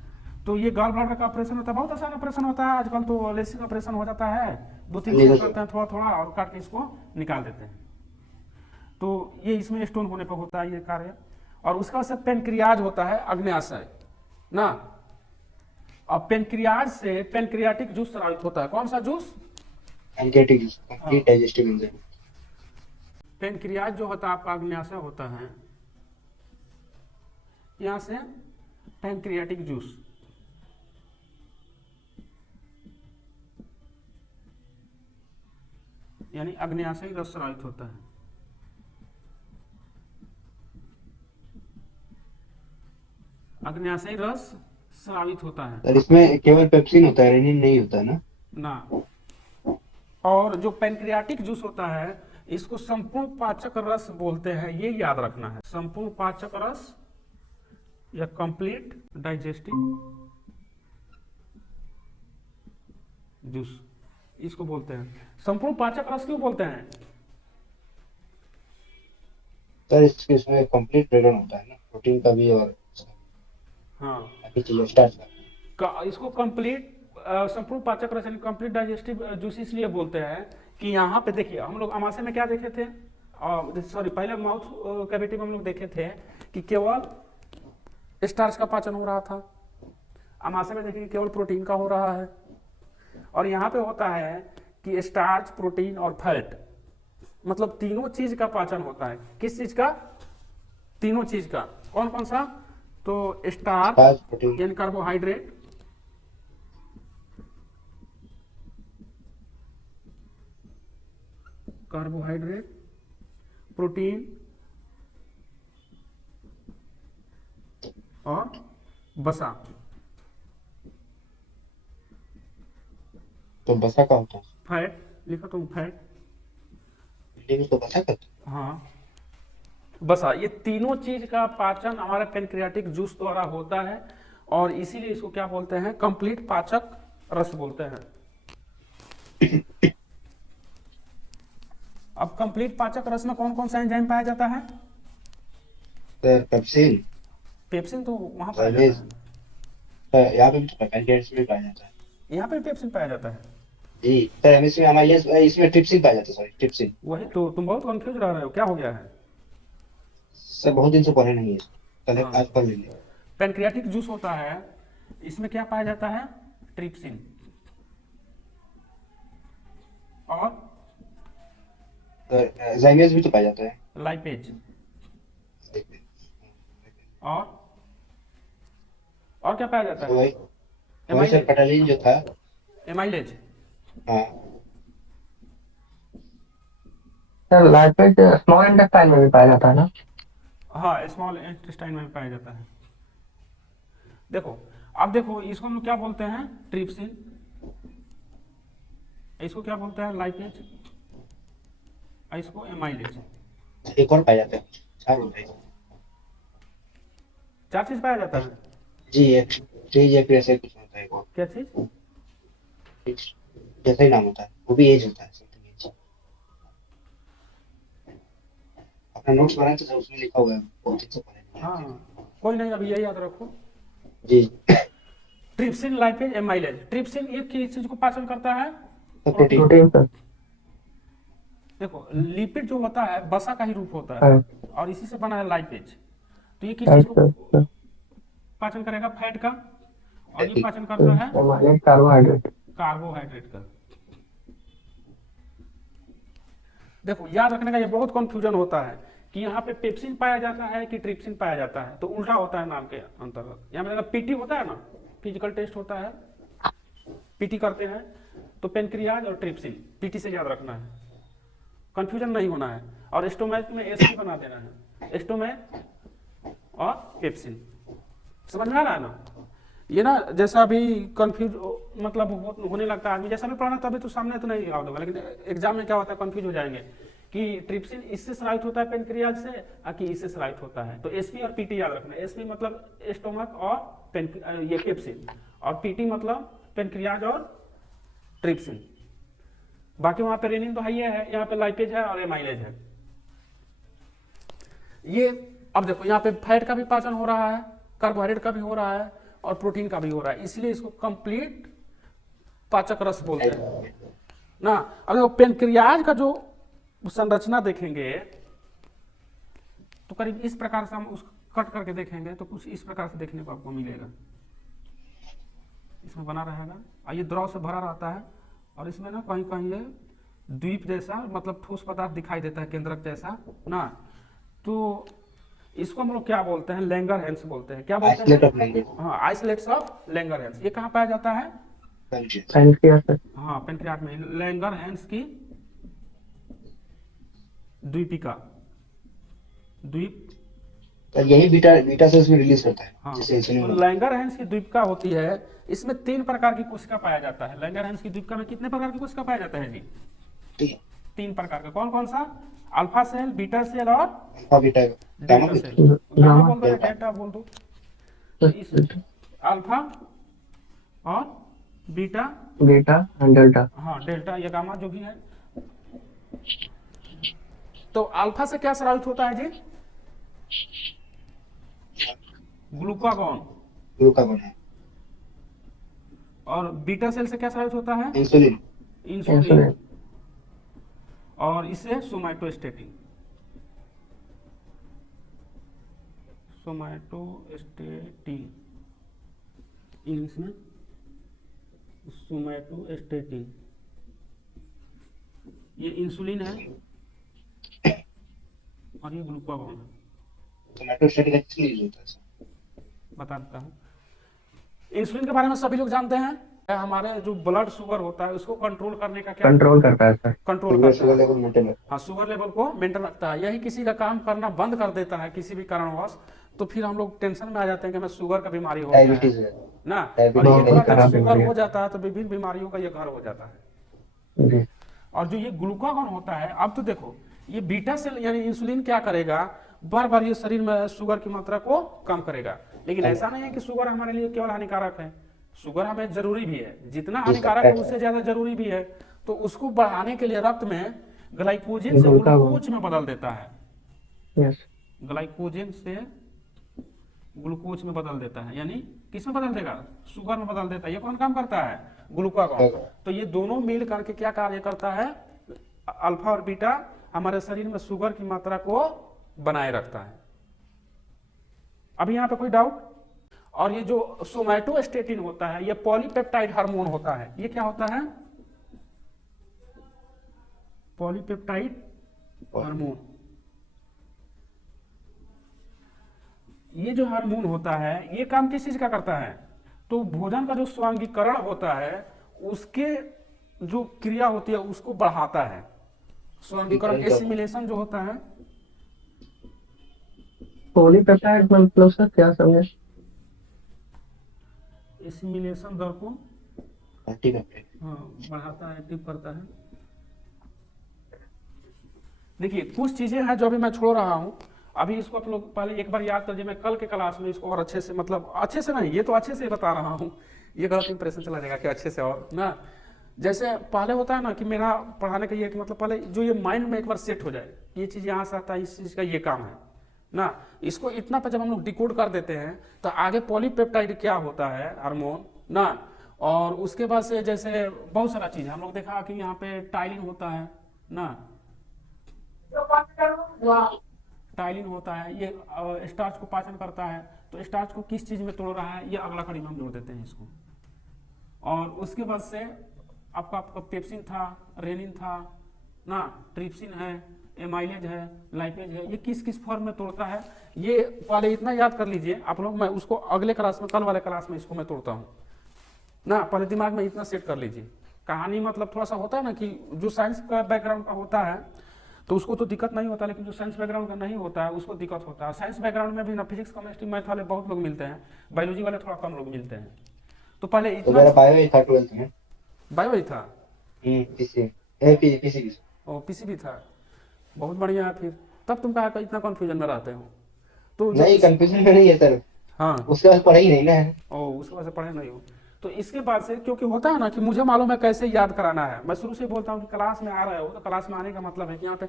तो ये गॉल ब्लैडर का ऑपरेशन होता है, बहुत आसान ऑपरेशन होता है। आजकल तो लेसिक ऑपरेशन हो जाता है, 2-3 सेट करते हैं थोड़ा थोड़ा और काट के इसको निकाल देते हैं। तो ये इसमें स्टोन होने पर होता है ये कार्य। और उसका से पेनक्रियाज होता है, अग्न्याशय ना। अब पेनक्रियाज से पेनक्रियाटिक जूस स्रावित होता है। कौन सा juice, pancreatic juice, complete digestive enzyme. Pancreas जो होता है आपका अग्न्याशय होता है, यहां से पेनक्रियाटिक जूस, यानी अग्न्याशयी रस स्रावित होता है। अग्न्याशयी रस स्रावित होता है सर इसमें केवल पेप्सिन होता है, रेनिन नहीं होता है ना। ना। और जो पेनक्रियाटिक जूस होता है इसको संपूर्ण पाचक रस बोलते हैं, ये याद रखना है। संपूर्ण पाचक रस या कंप्लीट डाइजेस्टिव जूस इसको बोलते हैं। संपूर्ण पाचक रस क्यों बोलते हैं, सर इसमें कंप्लीट ब्रेकडाउन होता है ना, प्रोटीन का भी और हाँ बाकी चीजें स्टार्च का। इसको कंप्लीट संपूर्ण पाचक रस यानी कंप्लीट डाइजेस्टिव जूस इसलिए बोलते हैं कि यहाँ पे देखिए, हम लोग अमाशय में क्या देखे थे, सॉरी पहले माउथ कैविटी में हम लोग देखे थे कि केवल स्टार्च का पाचन हो रहा था। अमाशय में देखिए केवल प्रोटीन का हो रहा है। और यहाँ पे होता है कि स्टार्च, प्रोटीन और फैट, मतलब तीनों चीज का पाचन होता है। किस चीज का, तीनों चीज का। कौन कौन सा, तो स्टार्च प्रोटीन यानी कार्बोहाइड्रेट, प्रोटीन और वसा। तो बसा का होता है, फैट लिखा तुम, फैट। लेकिन तो बसा का हाँ, वसा, ये तीनों चीज का पाचन हमारे पेनक्रियाटिक जूस द्वारा होता है, और इसीलिए इसको क्या बोलते हैं, कंप्लीट पाचक रस बोलते हैं। अब कंप्लीट पाचक रस में कौन कौन सा एंजाइम पाया जाता है? सर पेप्सिन, पेप्सिन तो वहां पाया जाइलेज, जाता है, सर यहाँ पे भी तो पैनक्रियाटिस में पाया जाता है। यहाँ पे पेप्सिन पाया जाता है। जी सर, हम इसमें हमारे इसमें ट्रिप्सिन पाया जाता है, सॉरी ट्रिप्सिन। वही तो, तुम बहुत कंफ्यूज रह रहे हो, क्या हो गया है? सर बहुत दिन से पढ़े नहीं है, कल हाँ, आज पढ़ लेंगे। पेनक्रियाटिक जूस होता है, इसमें क्या पाया जाता है? ट्रिप्सिन। और सर जाइलेज भी तो पाया जाता है। लाइपेज। और क्या पाया जाता तो है? वही सर एमाइलेज। पेटालिन जो था। एमाइलेज। हाँ सर लाइपेज स्मॉल इंटेस्टाइन में भी पाया जाता है ना? हाँ, स्मॉल इंटेस्टाइन में पाया जाता है। देखो, अब देखो, इसको हम क्या बोलते हैं? ट्रिप्सिन। इसको क्या बोलते हैं? लाइपेज। इसको एमाइलेज। एक और पाया जाता है, चार होता है। 4 चीज पाया जाता है। जी एक चीज या फिर ऐसे कुछ होता है, एक और क्या चीज? जैसा ही नाम होता है, वो भी एज होता है, something age। अपना नोट्स बनाए तो सर उसमें लिखा हुआ है, बहुत दिन से पढ़े नहीं है। हाँ, कोई नहीं, अभी यही याद रखो। जी ट्रिप्सिन, लाइपेज, एमाइलेज। ट्रिप्सिन एक किस चीज को पाचन करता है? तो प्रोटीन। Protein sir. देखो, लिपिड जो होता है वसा का ही रूप होता है, हाँ। और इसी से बना है लाइपेज। तो ये किस चीज को सर पाचन करेगा? फैट का। और ये पाचन करता है एमाइलेज कार्बोहाइड्रेट। कार्बोहाइड्रेट का। देखो, याद रखने का ये बहुत कंफ्यूजन होता है कि यहाँ पे पेप्सिन पाया जाता है कि ट्रिप्सिन पाया जाता है, तो उल्टा होता है नाम के अंतर्गत। यहाँ पे पीटी होता है ना, फिजिकल टेस्ट होता है, पीटी करते हैं, तो पेनक्रियाज और ट्रिप्सिन, पीटी से याद रखना है, कंफ्यूजन नहीं होना है। और स्टोमैक में एसपी बना देना है, स्टोमैक और पेप्सिन। समझ में आ रहा है ना? ये ना जैसा अभी कंफ्यूज मतलब होने लगता है आदमी, जैसा भी पढ़ना तभी तो सामने तो नहीं याद होगा, लेकिन एग्जाम में क्या होता है, कंफ्यूज हो जाएंगे कि ट्रिप्सिन इससे स्रावित होता है पेनक्रियाज से, कि इससे स्रावित होता है। तो एसपी और पीटी याद रखना। एसपी मतलब स्टोमक और ये पेप्सिन, और पीटी मतलब पेनक्रियाज और ट्रिप्सिन। बाकी वहां पे रेनिन तो है ही है, यहाँ पे लाइपेज है और एमाइलेज है। ये अब देखो, यहाँ पे फैट का भी पाचन हो रहा है, कार्बोहाइड्रेट का भी हो रहा है, और प्रोटीन का भी हो रहा है, इसलिए इसको कंप्लीट पाचक रस बोलते हैं ना। अब देखो, पेनक्रियाज का जो संरचना देखेंगे तो करीब इस प्रकार से हम उसको कट करके देखेंगे तो कुछ इस प्रकार से देखने को आपको मिलेगा। इसमें बना रहेगा, और ये द्रव से भरा रहता है, और इसमें ना कहीं कहीं ये द्वीप जैसा मतलब ठोस पदार्थ दिखाई देता है, केंद्रक जैसा ना। तो इसको हम लोग क्या बोलते हैं? लैंगरहैंस बोलते हैं। क्या बोलते आइसोलेट हैं? Of language. हाँ, आइसोलेट्स ऑफ लैंगरहैंस। ये कहाँ पाया जाता है? Pancreas sir. हाँ, पेनक्रियाज में। लैंगरहैंस की द्वीपिका, द्वीप। तो यही बीटा बीटा सेल्स में रिलीज करता है, हाँ, जैसे इंसुलिन तो होता है। लैंगरहैंस की द्वीपिका होती है, इसमें 3 प्रकार की कोशिका पाया जाता है। लैंगरहैंस की द्वीपिका में कितने प्रकार की कोशिका पाया जाता है जी? ठीक 3 प्रकार का। कौन कौन सा? अल्फा सेल, बीटा सेल और अल्फा बीटा गामा डेल्टा भी। सेल। गामा बोल दो या डेल्टा। डेल्टा बोल दो। तो इस अल्फा और बीटा, बीटा एंड डेल्टा। हाँ डेल्टा या गामा जो भी है। तो अल्फा से क्या स्रावित होता है जी? ग्लूकागॉन। ग्लूकागॉन है। और बीटा सेल से क्या स्रावित होता है? इंसुलिन। इंसुलिन। और इससे सोमैटोस्टेटिन। सोमैटोस्टेटिन, इंग्लिश में सोमैटोस्टेटिन। ये इंसुलिन है और ये ग्लूकागॉन है। सोमैटोस्टेटिन किसके लिए यूज होता है? बता देता हूँ। इंसुलिन के बारे में सभी लोग जानते हैं, हमारे जो ब्लड शुगर होता है उसको कंट्रोल करने का क्या कंट्रोल करता है सर। कंट्रोल शुगर करता शुगर है। लेवल मेंटेन रखता हाँ, शुगर लेवल को मेंटेन रखता है। यही किसी का काम करना बंद कर देता है किसी भी कारणवश, तो फिर हम लोग टेंशन में आ जाते हैं कि हमें शुगर का बीमारी हो है। गया है डायबिटीज है। ना। और डायबिटीज एक बहुत बार जब खराब शुगर बीमारी हो है। जाता है तो विभिन्न बीमारियों का ये घर हो जाता है। जी। और जो ये ग्लूकागॉन होता है, अब तो देखो ये बीटा सेल यानी इंसुलिन क्या करेगा, बार बार ये शरीर में शुगर की मात्रा को कम करेगा। लेकिन ऐसा नहीं है कि शुगर हमारे लिए केवल हानिकारक है, शुगर हमें जरूरी भी है, जितना जी सर, हानिकारक है फैट उससे है। ज्यादा जरूरी भी है। तो उसको बढ़ाने के लिए रक्त में ग्लाइकोजन से ग्लूकागॉन। ग्लूकोज में बदल देता है, यस। ग्लाइकोजन से ग्लूकोज में बदल देता है, यानी किस में बदल देगा, शुगर में बदल देता है। ये कौन काम करता है, ग्लूकागॉन। तो ये दोनों मिल करके क्या कार्य करता है, अल्फा और बीटा हमारे शरीर में शुगर की मात्रा को बनाए रखता है। अभी यहाँ पे कोई डाउट। और ये जो सोमैटोस्टेटिन होता है, ये पॉलीपेप्टाइड हार्मोन होता है। ये क्या होता है, पॉलीपेप्टाइड हार्मोन। ये जो हार्मोन होता है ये काम किस चीज का करता है, तो भोजन का जो स्वांगीकरण होता है उसके जो क्रिया होती है उसको बढ़ाता है। स्वांगीकरण एसिमिलेशन जो होता है, पॉलीपेप्टाइड मतलब सर क्या समझे? एसिमिलेशन दर को एंटीपेप्टाइड। हाँ बढ़ाता है, एक्टिव करता है। देखिए कुछ चीजें हैं जो अभी मैं छोड़ रहा हूं, अभी इसको आप लोग पहले एक बार याद कर, मैं कल के क्लास में इसको और अच्छे से, मतलब अच्छे से नहीं, ये तो अच्छे से बता रहा हूँ, ये गलत इंप्रेशन चला जाएगा कि अच्छे से और ना। जैसे पहले होता है ना कि मेरा पढ़ाने का ये कि मतलब पहले जो ये माइंड में एक बार सेट हो जाए, ये चीज़ यहाँ से आता है, इस चीज़ का ये काम है ना, इसको इतना पर जब हम लोग डिकोड कर देते हैं तो आगे पॉलीपेप्टाइड क्या होता है हार्मोन ना, और उसके बाद से जैसे बहुत सारा चीज़ हम लोग देखा कि यहाँ पे टाइलिन होता है ना, टाइलिन होता है, ये स्टार्च को पाचन करता है। तो स्टार्च को किस चीज में तोड़ रहा है, ये अगला कड़ी में हम जोड़ देते हैं इसको। और उसके बाद से आपका आपका पेप्सिन था, रेनिन था ना, ट्रिप्सिन है, एमाइलेज है, लाइपेज है, ये किस किस फॉर्म में तोड़ता है, ये पहले इतना याद कर लीजिए आप लोग। मैं उसको अगले क्लास में, कल वाले क्लास में इसको मैं तोड़ता हूँ ना, पहले दिमाग में इतना सेट कर लीजिए। कहानी मतलब थोड़ा सा होता है ना कि जो साइंस का बैकग्राउंड का होता है तो उसको तो दिक्कत नहीं होता, लेकिन जो साइंस बैकग्राउंड का नहीं होता है उसको दिक्कत होता है। साइंस बैकग्राउंड में भी ना फिजिक्स केमिस्ट्री मैथ वाले बहुत लोग मिलते हैं, बायोलॉजी वाले थोड़ा कम लोग मिलते हैं। तो पहले तो इतना मेरा बायो ही था 12th में। बायो ही था, पीसीबी। और पीसीबी था, बहुत बढ़िया है। फिर तब तुम कहा इतना कंफ्यूजन में रहते हो तो नहीं, कंफ्यूजन में नहीं है सर, हाँ उसके बाद पढ़ा ही नहीं ना। ओ उसके बाद से पढ़े नहीं हो। तो इसके बाद से क्योंकि होता है ना कि मुझे मालूम है कैसे याद कराना है, मैं शुरू से बोलता हूँ कि क्लास में आ रहे हो तो क्लास में आने का मतलब है कि यहाँ पे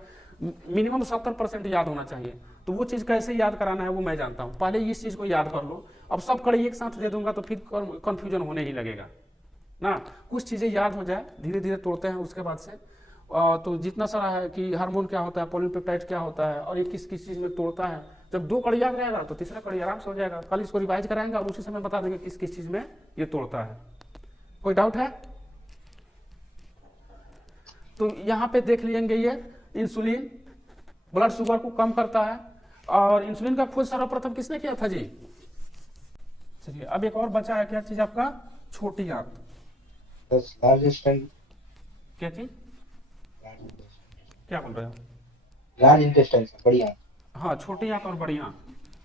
मिनिमम 70% याद होना चाहिए। तो वो चीज़ कैसे याद कराना है वो मैं जानता हूँ, पहले इस चीज़ को याद कर लो। अब सब कड़ी एक साथ दे दूंगा तो फिर कन्फ्यूजन होने ही लगेगा ना। कुछ चीज़ें याद हो जाए, धीरे धीरे तोड़ते हैं उसके बाद से। तो जितना सारा है कि हार्मोन क्या होता है, पॉलीपेप्टाइड क्या होता है, और ये किस किस चीज़ में तोड़ता है। जब 2 कड़ी याद रहेगा तो तीसरा कड़ी आराम से हो जाएगा। कल इसको रिवाइज कराएंगे और उसी समय बता देंगे किस किस चीज़ में ये तोड़ता है। कोई डाउट है? तो यहाँ पे देख लेंगे ये इंसुलिन ब्लड शुगर को कम करता है। और इंसुलिन का खोज सर्वप्रथम किसने किया था जी? चलिए अब एक और बचा है, क्या चीज आपका, छोटी आंत। बस लार्ज इंटेस्टाइन। क्या चीज, क्या बोल रहे हो? लार्ज इंटेस्टाइन बड़ी आंत। हाँ छोटी आंत और बड़ी आंत।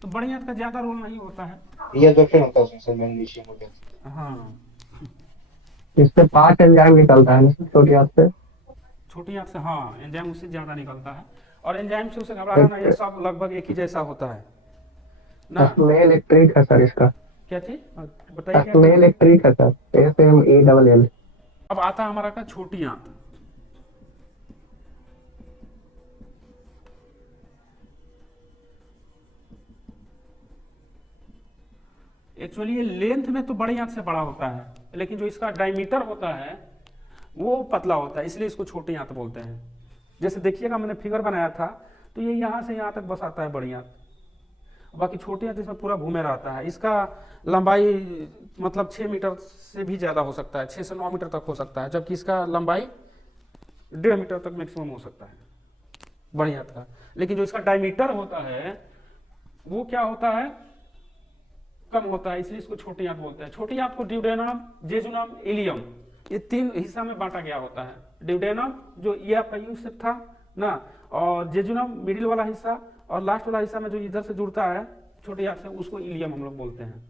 तो बड़ी आंत का ज्यादा रोल नहीं होता है। रीअब्जॉर्प्शन होता है उसमें सर, मैग्नीशियम हो गया। हाँ इससे 5 एंजाइम निकलता है ना सर, छोटी आंत से। छोटी आंत से हाँ एंजाइम उससे ज्यादा निकलता है। और एंजाइम से उसे घबराना नहीं, ये सब लगभग एक ही जैसा होता है ना। असमे इलेक्ट्रिक है सर इसका। क्या चीज बताइए, क्या असमे इलेक्ट्रिक है सर, SMELL। अब आता है हमारा का छोटी आंत। एक्चुअली ये लेंथ में तो बड़ी आंत से बड़ा होता है, लेकिन जो इसका डायमीटर होता है वो पतला होता है, इसलिए इसको छोटी आंत बोलते हैं। जैसे देखिएगा मैंने फिगर बनाया था, तो ये यहाँ से यहाँ तक बस आता है बड़ी आंत, बाकी छोटी आंत इसमें पूरा घूमे रहता है। इसका लंबाई मतलब 6 मीटर से भी ज़्यादा हो सकता है, 6 से 9 मीटर तक हो सकता है, जबकि इसका लंबाई 1.5 मीटर तक मैक्सिमम हो सकता है बड़ी आंत का। लेकिन जो इसका डायमीटर होता है वो क्या होता है, कम होता है, इसलिए इसको छोटी आंत बोलते हैं। छोटी आंत को ड्यूडेनम, जेजुनम, इलियम, ये 3 हिस्सा में बांटा गया होता है। ड्यूडेनम जो ये आपका यू शेप था ना, और जेजुनम मिडिल वाला हिस्सा, और लास्ट वाला हिस्सा में जो इधर से जुड़ता है छोटी आंत से, उसको इलियम हम लोग बोलते हैं।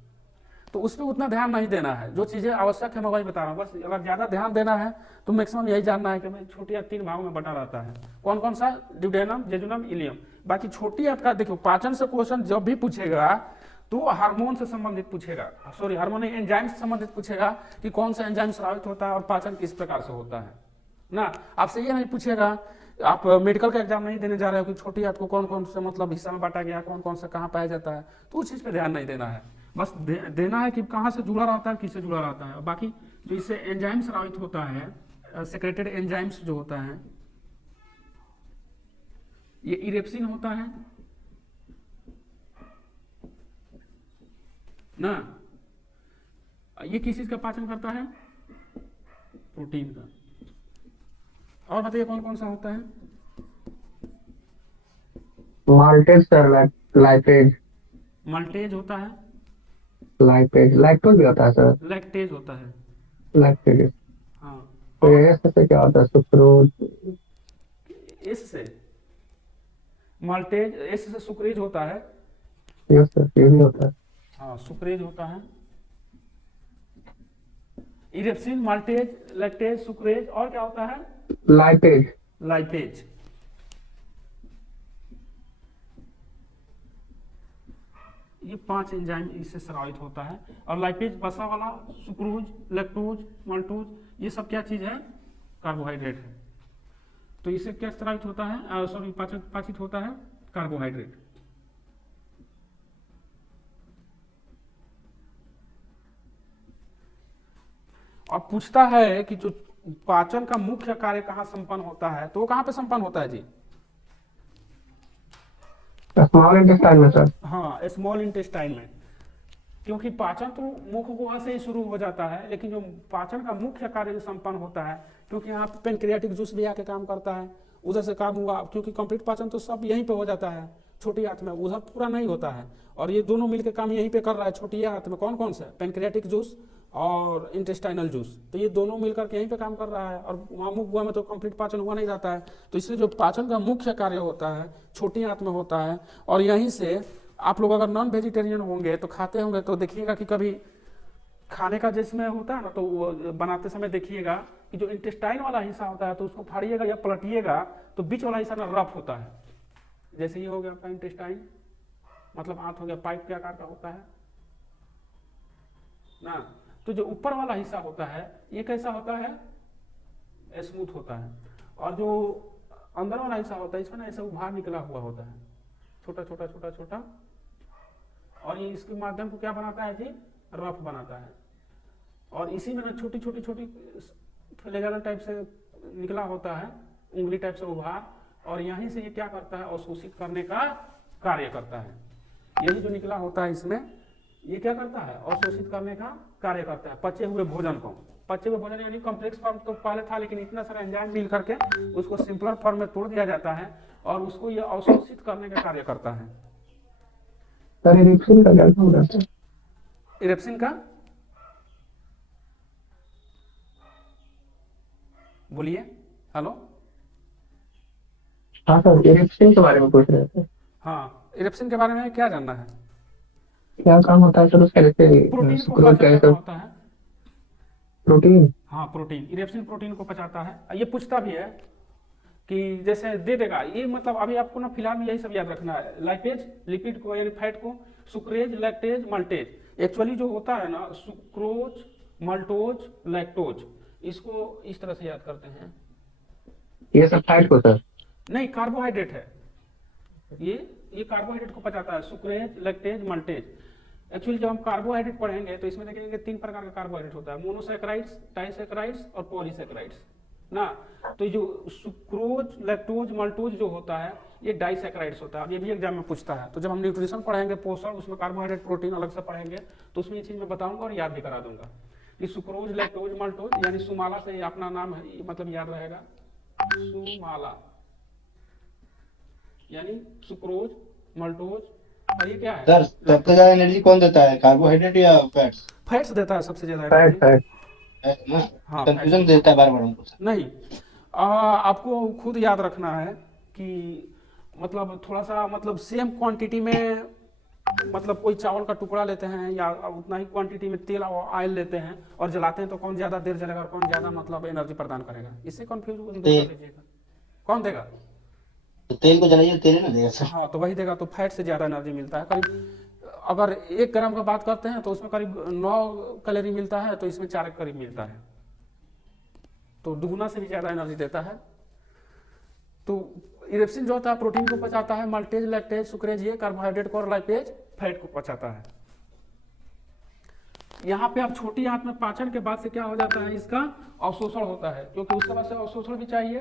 तो उस पर उतना ध्यान नहीं देना है, जो चीजें आवश्यक है मैं वही बता रहा हूँ। बस अगर ज्यादा ध्यान देना है तो मैक्सिमम यही जानना है कि भाई छोटी आंत 3 भागों में बटा रहता है। कौन कौन सा? Duodenum, jejunum, ileum. बाकी छोटी आंत का देखो, पाचन से क्वेश्चन जब भी पूछेगा तो हार्मोन से संबंधित पूछेगा, सॉरी हार्मोन एंजाइम से संबंधित पूछेगा कि कौन सा एंजाइम स्रावित होता है और पाचन किस प्रकार से होता है ना। आपसे ये नहीं पूछेगा, आप मेडिकल का एग्जाम नहीं देने जा रहे हो कि छोटी आंत को कौन कौन से मतलब हिस्सा में बांटा गया, कौन कौन सा कहाँ पाया जाता है, तो उस चीज पे ध्यान नहीं देना है। बस देना है कि कहाँ से जुड़ा रहता है, किससे जुड़ा रहता है। और बाकी जो इससे एंजाइम स्रावित होता है, सेक्रेटेड एंजाइम्स जो होता है, ये इरेप्सिन होता है ना। ये किस चीज का पाचन करता है? प्रोटीन का। और बताइए कौन कौन सा होता है? माल्टेज सर, लाइपेज, मल्टेज होता है, लाइपेज, लैक्टोज भी होता है सर, लैक्टेज होता है। लैक्टेज। हाँ, तो ये से क्या होता है? सुक्रोज। एस से मल्टेज, एस से सुक्रेज होता है। यस सर, ये भी होता है। हाँ, सुक्रेज होता है। इरेप्सिन, मल्टेज, लैक्टेज, सुक्रेज, और क्या होता है? लाइपेज। लाइपेज। ये 5 एंजाइम इससे स्रावित होता है। और लाइपेज बसा वाला, सुक्रोज, लैक्टोज, मल्टोज, ये सब क्या चीज है? कार्बोहाइड्रेट है। तो इससे क्या स्रावित होता है, सॉरी पाचित होता है? कार्बोहाइड्रेट। और पूछता है कि जो पाचन का मुख्य कार्य कहाँ संपन्न होता है, तो वो कहाँ पे संपन्न होता है जी? स्मॉल इंटेस्टाइन में सर। हाँ, स्मॉल इंटेस्टाइन में। क्योंकि पाचन तो मुख गुहा से ही शुरू हो जाता है, लेकिन जो पाचन का मुख्य कार्य जो संपन्न होता है, क्योंकि यहाँ पे पेनक्रियाटिक जूस भी आके काम करता है, उधर से काम हुआ, क्योंकि कंप्लीट पाचन तो सब यहीं पे हो जाता है छोटी आंत में, उधर पूरा नहीं होता है। और ये दोनों मिलकर काम यहीं पे कर रहा है छोटी आंत में। कौन कौन से? पेनक्रियाटिक जूस और इंटेस्टाइनल जूस, तो ये दोनों मिलकर के यहीं पे काम कर रहा है। और वहाँ मुख गुहा में तो कंप्लीट पाचन हुआ नहीं जाता है, तो इसलिए जो पाचन का मुख्य कार्य होता है छोटी आंत में होता है। और यहीं से आप लोग अगर नॉन वेजिटेरियन होंगे तो खाते होंगे, तो देखिएगा कि कभी खाने का जिसमें होता है ना, तो वो बनाते समय देखिएगा कि जो इंटेस्टाइन वाला हिस्सा होता है तो उसको फाड़िएगा या पलटिएगा तो बीच वाला हिस्सा ना रफ होता है। जैसे ये हो गया आपका इंटेस्टाइन, मतलब आंत हो गया, पाइप के आकार का होता है ना। तो जो ऊपर वाला हिस्सा होता है ये कैसा होता है? स्मूथ होता है। और जो अंदर वाला हिस्सा होता है इसमें ना ऐसा उभार निकला हुआ होता है, छोटा छोटा छोटा छोटा। और ये इसके माध्यम को क्या बनाता है जी? रफ बनाता है। और इसी में ना छोटी छोटी छोटी फ्लैगेला टाइप से निकला होता है, उंगली टाइप से उभार, और यहीं से ये क्या करता है? अवशोषित करने का कार्य करता है। यही जो निकला होता है इसमें, ये क्या करता है? अवशोषित करने का कार्य करता है पचे हुए भोजन को। पचे हुए भोजन यानी कॉम्प्लेक्स फॉर्म तो पहले था, लेकिन इतना सारा एंजाइम मिल करके उसको सिंपलर फॉर्म में तोड़ दिया जाता है और उसको ये अवशोषित करने का कार्य करता है। सर इरिप्सिन का क्या काम करता है? इरेप्सिन का बोलिए। हेलो, हाँ सर, इरिप्सिन के बारे में पूछ रहे थे। हाँ, इरेप्सिन के बारे में क्या जानना है? क्या काम होता है सर उसका? जैसे प्रोटीन को सुक्रोज पचाने का का होता है। प्रोटीन। हाँ, प्रोटीन, इरेप्सिन प्रोटीन को पचाता है। ये पूछता भी है कि जैसे दे देगा ये, मतलब अभी आपको ना फिलहाल में यही सब याद रखना है। लाइपेज लिपिड को यानी फैट को, सुक्रेज, लैक्टेज, मल्टेज। एक्चुअली जो होता है ना सुक्रोज, मल्टोज, लैक्टोज, इसको इस तरह से याद करते हैं। ये सब फैट को सर? नहीं, कार्बोहाइड्रेट है ये कार्बोहाइड्रेट को पचाता है, सुक्रेज, लैक्टेज, मल्टेज। एक्चुअली जब हम कार्बोहाइड्रेट पढ़ेंगे तो इसमें देखेंगे 3 प्रकार का कार्बोहाइड्रेट होता है, मोनोसैकेराइड्स, डाइसैकेराइड्स और पॉलीसैकेराइड्स ना। तो जो सुक्रोज, लैक्टोज, मल्टोज जो होता है ये डाइसैकेराइड्स होता है। ये भी एग्जाम में पूछता है। तो जब हम न्यूट्रिशन पढ़ेंगे, पोषण, उसमें कार्बोहाइड्रेट प्रोटीन अलग से पढ़ेंगे, तो उसमें ये चीज मैं बताऊंगा और याद भी करा दूंगा कि सुक्रोज, लैक्टोज, मल्टोज, यानी सुमाला से अपना नाम है, मतलब याद रहेगा सुमाला, यानी सुक्रोज, मल्टोज, और ये क्या है? सर सबसे ज्यादा एनर्जी कौन देता है, कार्बोहाइड्रेट या फैट्स? फैट्स देता है सबसे ज्यादा फैट एनर्जी। फैट। ना, हाँ फैट्स कंफ्यूजन देता देता है बार बार हमको सर। है। नहीं, आपको खुद याद रखना है कि मतलब थोड़ा सा मतलब सेम क्वांटिटी में, मतलब कोई चावल का टुकड़ा लेते हैं या उतना ही क्वांटिटी में तेल और ऑयल लेते हैं और जलाते हैं, तो कौन ज़्यादा देर जलेगा और कौन ज़्यादा मतलब एनर्जी प्रदान करेगा, इससे कंफ्यूज दूर कर तेल। लीजिएगा। कौन देगा? तो तेल को जलाइए, तेल ही ना देगा सर। हाँ तो वही देगा, तो फैट से ज़्यादा एनर्जी मिलता है। करीब अगर 1 ग्राम का बात करते हैं तो उसमें करीब 9 कैलोरी मिलता है, तो इसमें 4 करीब मिलता है, तो दुगुना से भी ज़्यादा एनर्जी देता है। तो इरेप्सिन जो होता है प्रोटीन को पचाता है, मल्टेज लैक्टेज सुक्रेज ये कार्बोहाइड्रेट को, और लाइपेज फैट को पचाता है। यहाँ पे अब छोटी आंत में पाचन के बाद से क्या हो जाता है, इसका अवशोषण होता है, क्योंकि उसके बाद से अवशोषण भी चाहिए।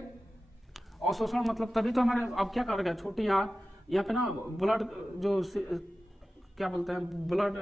अवशोषण मतलब तभी तो हमारे, अब क्या करेगा छोटी आंत, यहाँ पे ना ब्लड जो क्या बोलते हैं, ब्लड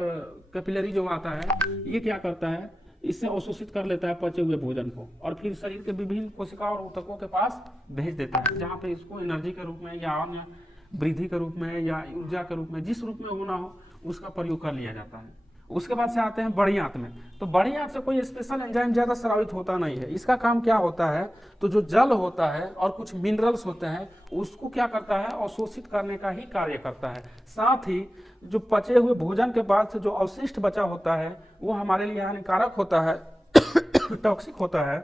कैपिलरी जो आता है, ये क्या करता है, इससे अवशोषित कर लेता है पचे हुए भोजन को, और फिर शरीर के विभिन्न कोशिका और ऊतकों के पास भेज देता है, जहाँ पे इसको एनर्जी के रूप में या अन्य वृद्धि के रूप में या ऊर्जा के रूप में, जिस रूप में होना हो उसका प्रयोग कर लिया जाता है। उसके बाद से आते हैं बड़ी आंत में। तो बड़ी आंत से कोई स्पेशल एंजाइम ज़्यादा स्रावित होता नहीं है। इसका काम क्या होता है, तो जो जल होता है और कुछ मिनरल्स होते हैं उसको क्या करता है, अवशोषित करने का ही कार्य करता है। साथ ही जो पचे हुए भोजन के बाद से जो अवशिष्ट बचा होता है वो हमारे लिए हानिकारक होता है टॉक्सिक होता है,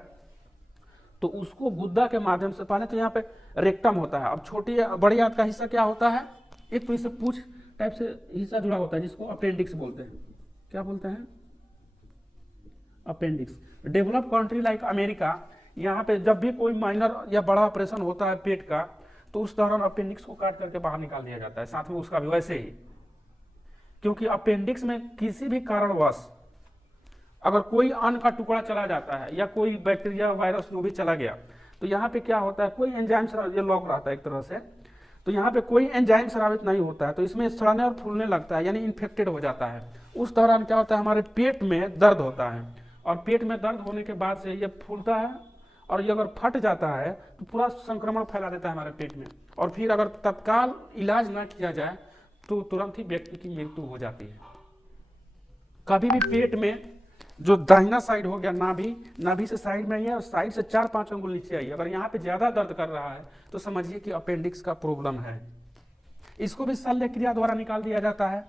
तो उसको गुद्दा के माध्यम से, पहले तो यहाँ पे रेक्टम होता है, अब छोटी बड़ी आंत का हिस्सा क्या होता है, एक तो इससे पूछ टाइप से हिस्सा जुड़ा होता है जिसको अपेंडिक्स बोलते हैं। क्या बोलते हैं? Appendix. Develop country like America, यहाँ पे जब भी कोई माइनर या बड़ा ऑपरेशन होता है पेट का, तो उस दौरान अपेंडिक्स को काट करके बाहर निकाल दिया जाता है, साथ में उसका भी वैसे ही, क्योंकि अपेंडिक्स में किसी भी कारणवश अगर कोई अन्न का टुकड़ा चला जाता है या कोई बैक्टीरिया वायरस जो भी चला गया, तो यहाँ पे क्या होता है, कोई एंजाइम, ये लॉक रहता है एक तरह से, तो यहाँ पे कोई एंजाइम स्रावित नहीं होता है, तो इसमें सड़ने और फूलने लगता है, यानी इन्फेक्टेड हो जाता है। उस दौरान क्या होता है, हमारे पेट में दर्द होता है, और पेट में दर्द होने के बाद से ये फूलता है, और ये अगर फट जाता है तो पूरा संक्रमण फैला देता है हमारे पेट में, और फिर अगर तत्काल इलाज न किया जाए तो तुरंत ही व्यक्ति की मृत्यु हो जाती है। कभी भी पेट में जो दाहिना साइड हो गया, नाभि से साइड में ही है और साइड से 4-5 अंगुल नीचे आई, अगर यहाँ पे ज्यादा दर्द कर रहा है तो समझिए कि अपेंडिक्स का प्रॉब्लम है। इसको भी शल्य क्रिया द्वारा निकाल दिया जाता है।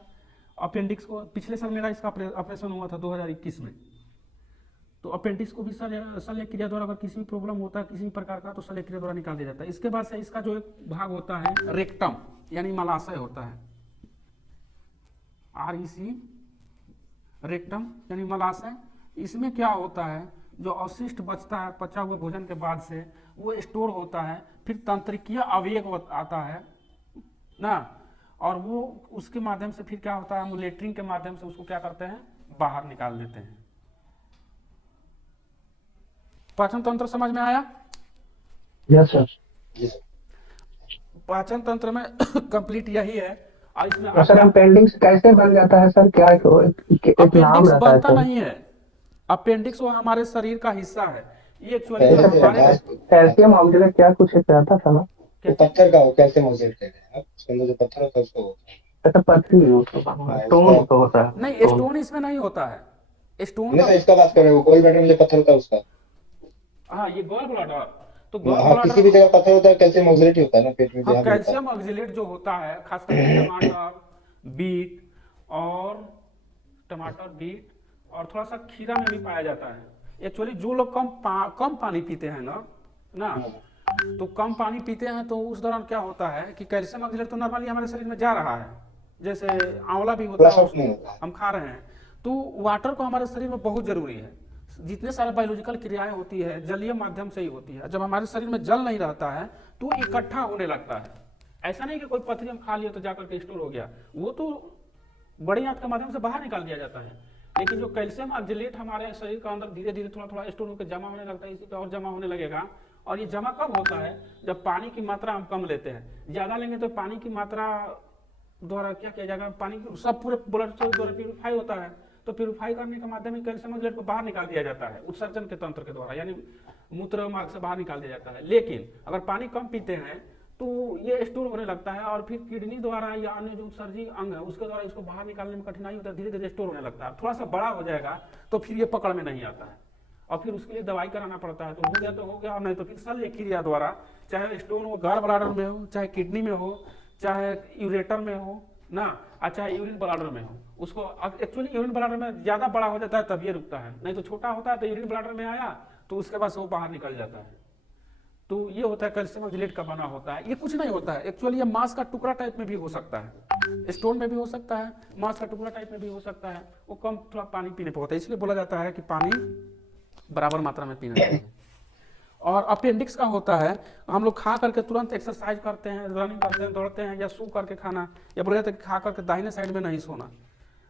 अपेंडिक्स को पिछले साल मेरा इसका ऑपरेशन हुआ था 2021 में, तो अपेंडिक्स को भी शल्य क्रिया द्वारा अगर किसी भी प्रॉब्लम होता है किसी भी प्रकार का, तो शल्य क्रिया द्वारा निकाल दिया जाता है। इसके बाद से इसका जो एक भाग होता है रेक्टम, यानी मलाशय होता है, REC, रेक्टम यानी मलाशय। इसमें क्या होता है, जो अवशिष्ट बचता है पचा हुए भोजन के बाद से, वो स्टोर होता है, फिर तंत्रिकीय अवयव आता है ना, और वो उसके माध्यम से फिर क्या होता है, हम लेटरिन के माध्यम से उसको क्या करते हैं, बाहर निकाल देते हैं। पाचन तंत्र समझ में आया? Yes sir. पाचन तंत्र में कंप्लीट यही है। और इसमें सर अपेंडिक्स कैसे बन जाता है सर, क्या एक नाम अपेंडिक्स रहता है बनता सर? नहीं है, अपेंडिक्स वो हमारे शरीर का हिस्सा है, ये एक्चुअली कैसे हमारे कैल्शियम ऑक्जेलेट क्या कुछ एक रहता था ना? वो पत्थर का हो, कैसे मॉडुलेट कर रहे हैं आप, उसके अंदर जो पत्थर होता है उसको होता है। अच्छा पथरी स्टोन तो होता है। नहीं, स्टोन इसमें नहीं होता है, स्टोन नहीं का, सर, इसका बात कर रहे हो, गोल ब्लैडर में जो पत्थर होता है उसका। हाँ ये गॉल ब्लैडर, तो गॉल हाँ, किसी भी ब्लैडर, जगह पत्थर होता है, कैल्शियम ऑक्जेलेट ही होता है ना पेट में हाँ जहाँ भी होता है। कैल्शियम ऑक्जेलेट जो होता है खास करके टमाटर बीट और थोड़ा सा खीरा में भी पाया जाता है। एक्चुअली जो लोग कम पानी पीते हैं ना, तो कम पानी पीते हैं तो उस दौरान क्या होता है कि कैल्शियम ऑक्जेलेट तो नॉर्मली हमारे शरीर में जा रहा है, जैसे आंवला भी होता है हम खा रहे हैं, तो वाटर को हमारे शरीर में बहुत जरूरी है। जितने सारे बायोलॉजिकल क्रियाएं होती है जलीय माध्यम से ही होती है। जब हमारे शरीर में जल नहीं रहता है तो इकट्ठा होने लगता है। ऐसा नहीं कि कोई पथरी हम खा लिया तो जाकर के स्टोर हो गया, वो तो बड़ी आंत के माध्यम से बाहर निकाल दिया जाता है। लेकिन जो कैल्शियम ऑक्जेलेट हमारे शरीर के अंदर धीरे धीरे थोड़ा थोड़ा स्टोर होकर जमा होने लगता है, इसी पे और जमा होने लगेगा। और ये जमा कब होता है, जब पानी की मात्रा हम कम लेते हैं। ज्यादा लेंगे तो पानी की मात्रा द्वारा क्या किया जाएगा, पानी सब पूरे ब्लड सेल द्वारा प्यूरिफाई होता है, तो प्यूरिफाई करने के माध्यम में कैल्शियम ऑक्जेलेट को बाहर निकाल दिया जाता है उत्सर्जन के तंत्र के द्वारा, यानी मूत्र मार्ग से बाहर निकाल दिया जाता है। लेकिन अगर पानी कम पीते हैं तो तो ये स्टोर होने लगता है और फिर किडनी द्वारा या अन्य जो उत्सर्जी अंग है उसके द्वारा इसको बाहर निकालने में कठिनाई होता है, धीरे धीरे स्टोर होने लगता है। थोड़ा सा बड़ा हो जाएगा तो फिर ये पकड़ में नहीं आता है और फिर उसके लिए दवाई कराना पड़ता है। तो हो गया तो हो गया, और नहीं तो फिर शल्य क्रिया द्वारा, चाहे स्टोन वो गॉल ब्लाडर में हो, चाहे किडनी में हो, चाहे यूरेटर में हो ना, अच्छा यूरिन ब्लाडर में हो, उसको एक्चुअली यूरिन ब्लाडर में ज़्यादा बड़ा हो जाता है तब ये रुकता है, नहीं तो छोटा होता है तो यूरिन ब्लाडर में आया तो उसके बाद से वो बाहर निकल जाता है। तो ये होता है कैल्शियम ऑक्जेलेट का बना होता है। ये कुछ नहीं होता है एक्चुअली, ये मांस का टुकड़ा टाइप में भी हो सकता है, स्टोन में भी हो सकता है, मांस का टुकड़ा टाइप में भी हो सकता है। वो कम थोड़ा पानी पीने पर होता है, इसलिए बोला जाता है कि पानी बराबर मात्रा में पीना चाहिए। और अपेंडिक्स का होता है, हम लोग खा करके तुरंत एक्सरसाइज करते हैं, रनिंग करते हैं, दौड़ते हैं, या सो करके खाना, या बोले जाते हैं खा करके दाहिने साइड में नहीं सोना।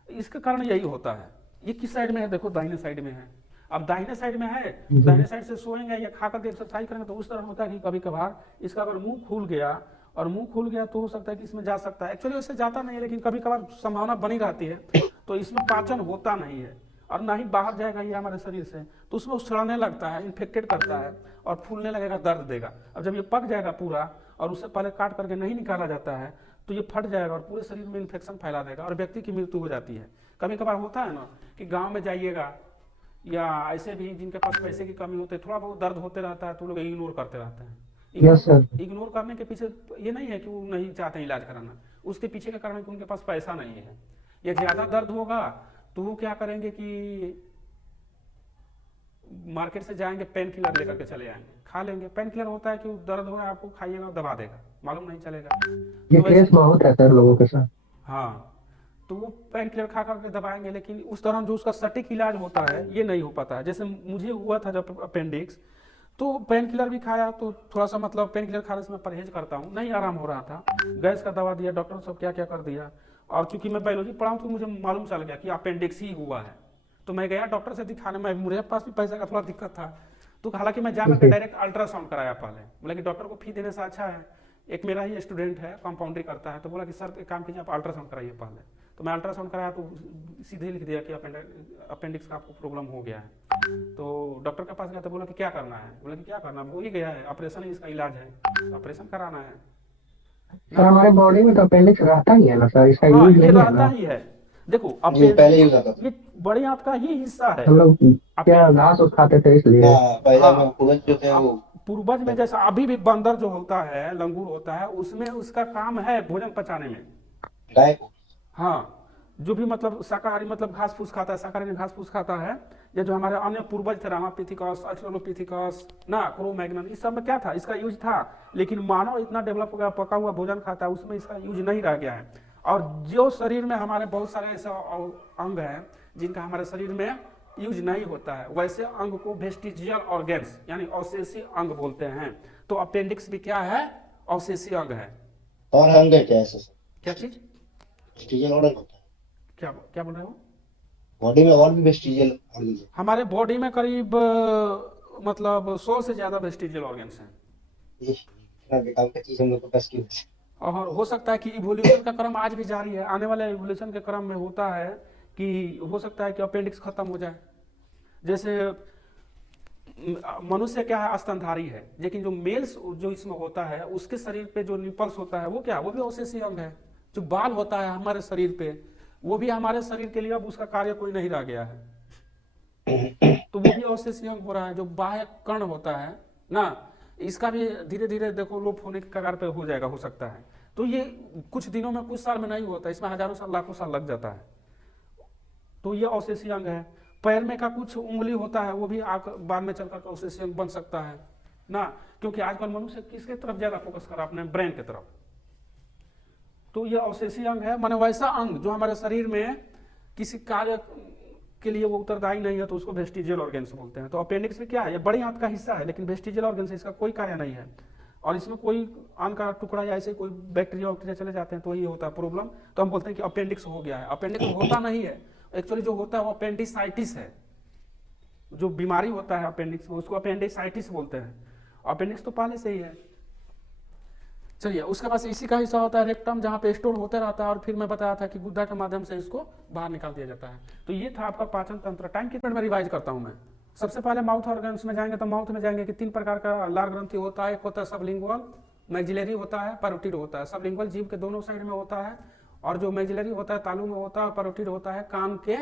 इसके कारण यही होता है। ये किस साइड में है? देखो दाहिने साइड में है। अब दाहिने साइड में है, दाहिने साइड से सोएंगे या खा करके एक्सरसाइज करेंगे तो उस तरह होता है कि कभी कभार इसका अगर मुंह खुल गया, और मुंह खुल गया तो हो सकता है कि इसमें जा सकता है। एक्चुअली वैसे जाता नहीं है, लेकिन कभी कभार संभावना बनी रहती है, तो इसमें पाचन होता नहीं है और ना ही बाहर जाएगा ये हमारे शरीर से, तो उसमें सड़ने लगता है, इन्फेक्टेड करता है और फूलने लगेगा, दर्द देगा। अब जब ये पक जाएगा पूरा और उससे पहले काट करके नहीं निकाला जाता है तो ये फट जाएगा और पूरे शरीर में इन्फेक्शन फैला देगा और व्यक्ति की मृत्यु हो जाती है। कभी कभार होता है ना कि गाँव में जाइएगा या ऐसे भी जिनके पास पैसे की कमी होती है, थोड़ा बहुत दर्द होते रहता है तो लोग इग्नोर करते रहते हैं। इग्नोर करने के पीछे ये नहीं है कि वो नहीं चाहते हैं इलाज कराना, उसके पीछे का कारण है कि उनके पास पैसा नहीं है, या ज़्यादा दर्द होगा तो वो क्या करेंगे कि मार्केट से जाएंगे, पेन किलर लेकर के चले आएंगे, खा लेंगे। पेन किलर होता है कि दर्द हो रहा है आपको, खाइएगा दबा देगा, मालूम नहीं चलेगा। ये केस बहुत है सर लोगों के साथ। हाँ, तो वो पेन किलर खा करके दबाएंगे, लेकिन उस दौरान जो उसका सटीक इलाज होता है ये नहीं हो पाता है। जैसे मुझे हुआ था जब अपेंडिक्स, तो पेन किलर भी खाया, तो थोड़ा सा मतलब पेन किलर खाने से मैं परहेज करता हूँ, नहीं आराम हो रहा था, गैस का दवा दिया, डॉक्टर सब क्या क्या कर दिया। और चूंकि मैं बायोलॉजी पढ़ा हूँ तो मुझे मालूम चल गया कि अपेंडिक्स ही हुआ है, तो मैं गया डॉक्टर से दिखाने में। मेरे पास भी पैसे का थोड़ा दिक्कत था, तो हालांकि मैं जाकर के डायरेक्ट अल्ट्रासाउंड कराया पहले। बोला कि डॉक्टर को फी देने से अच्छा है, एक मेरा ही स्टूडेंट है कंपाउंडरी करता है, तो बोला कि सर एक काम कीजिए आप अल्ट्रासाउंड कराइए पहले। तो मैं अल्ट्रासाउंड कराया तो सीधे लिख दिया कि अपेंडिक्स का आपको प्रॉब्लम हो गया है। तो डॉक्टर के पास गया तो बोला कि क्या करना है? बोला कि क्या करना, हो ही गया है, ऑपरेशन ही इसका इलाज है, ऑपरेशन कराना है। सर हमारे बॉडी में तो अपेंडिक्स रहता ही है ना सर, इसका हाँ, यूज ये नहीं है रहता ना। ही है। देखो ये पहले यूज आता था। ये बड़ी आंत का ही हिस्सा है। हम लोग क्या घास उस खाते थे इसलिए। हाँ, पहले में पूर्वज जो थे वो पूर्वज में जैसा अभी भी बंदर जो होता है, लंगूर होता है, उसमें उसका काम है भोजन पचाने में। गाय को। हाँ, जो भी मतलब शाकाहारी मतलब घास फूस खाता है, शाकाहारी में घास फूस खाता है, या जो हमारे अन्य पूर्वज थे, रामापिथिकस, ऑस्ट्रेलोपिथिकस ना, क्रो-मैग्नन, इस सब में क्या था, इसका यूज था। लेकिन मानव इतना डेवलप हो गया, पका हुआ भोजन खाता है, उसमें इसका यूज नहीं रह गया है। और जो शरीर में हमारे बहुत सारे ऐसे अंग हैं जिनका हमारे शरीर में यूज नहीं होता है, वैसे अंग को वेस्टिजियल ऑर्गेन्स यानी अवशेषी अंग बोलते हैं। तो अपेंडिक्स भी क्या है? अवशेषी अंग है। और अंग है क्या ऐसा? क्या चीज? वेस्टिजियल ऑर्गन होता है। क्या बोल रहे हो? बॉडी में और भी वेस्टिजियल ऑर्गन है। हमारे बॉडी में करीब मतलब 100 से ज्यादा वेस्टिजियल ऑर्गन्स हैं। ये इतना बेकार का चीज हम लोग को पास क्यों है? और हो सकता है कि इवोल्यूशन का क्रम आज भी जारी है, आने वाले इवोल्यूशन के क्रम में होता है कि हो सकता है कि अपेंडिक्स खत्म हो जाए। जैसे मनुष्य क्या है, स्तनधारी है, लेकिन जो मेल्स जो इसमें होता है उसके शरीर पे जो निपल्स होता है वो क्या, वो भी अवशेषी अंग है। जो बाल होता है हमारे शरीर पे, वो भी हमारे शरीर के लिए अब उसका कार्य कोई नहीं रह गया है, तो वो भी अवशेषी अंग हो रहा है। जो बाह्य कर्ण होता है ना, इसका भी धीरे धीरे देखो लोप होने के कगार पे हो जाएगा, हो सकता है। तो ये कुछ दिनों में, कुछ साल में नहीं होता, इसमें हजारों साल लाखों साल लग जाता है। तो ये अवशेषी अंग है। पैर में का कुछ उंगली होता है, वो भी बाद में चलकर अवशेषी अंग बन सकता है ना, क्योंकि आजकल मनुष्य किसके तरफ ज्यादा फोकस कर रहा है, अपने ब्रेन की तरफ। तो ये अवशेषी अंग है, माने वैसा अंग जो हमारे शरीर में किसी कार्य के लिए वो उत्तरदायी नहीं है, तो उसको वेस्टिजियल ऑर्गन्स बोलते हैं। तो अपेंडिक्स में क्या है, ये बड़ी आंत का हिस्सा है, लेकिन वेस्टिजियल ऑर्गन से इसका कोई कार्य नहीं है, और इसमें कोई अन्न का टुकड़ा या ऐसे कोई बैक्टीरिया वैक्टीरिया चले जाते हैं तो ये होता है प्रॉब्लम। तो हम बोलते हैं कि अपेंडिक्स हो गया है। अपेंडिक्स होता नहीं है, एक्चुअली जो होता है वो अपेंडिसाइटिस है। जो बीमारी होता है अपेंडिक्स में, उसको अपेंडिसाइटिस बोलते हैं। अपेंडिक्स तो पहले से ही है। चलिए, उसके बाद इसी का हिस्सा होता है रेक्टम, जहाँ पे स्टोर होते रहता है, और फिर मैं बताया था कि गुद्दा के माध्यम से इसको बाहर निकाल दिया जाता है। तो ये था आपका पाचन तंत्र। टाइम कितने में रिवाइज करता हूँ मैं। सबसे पहले माउथ ऑर्गन्स में जाएंगे, तो माउथ में जाएंगे कि 3 प्रकार का लार ग्रंथि होता है। एक होता है सबलिंगुअल, मैक्सिलरी होता है, पैरोटिड होता है। सबलिंगुअल जीभ के दोनों साइड में होता है, और जो मैक्सिलरी होता है तालू में होता है, और पैरोटिड होता है कान के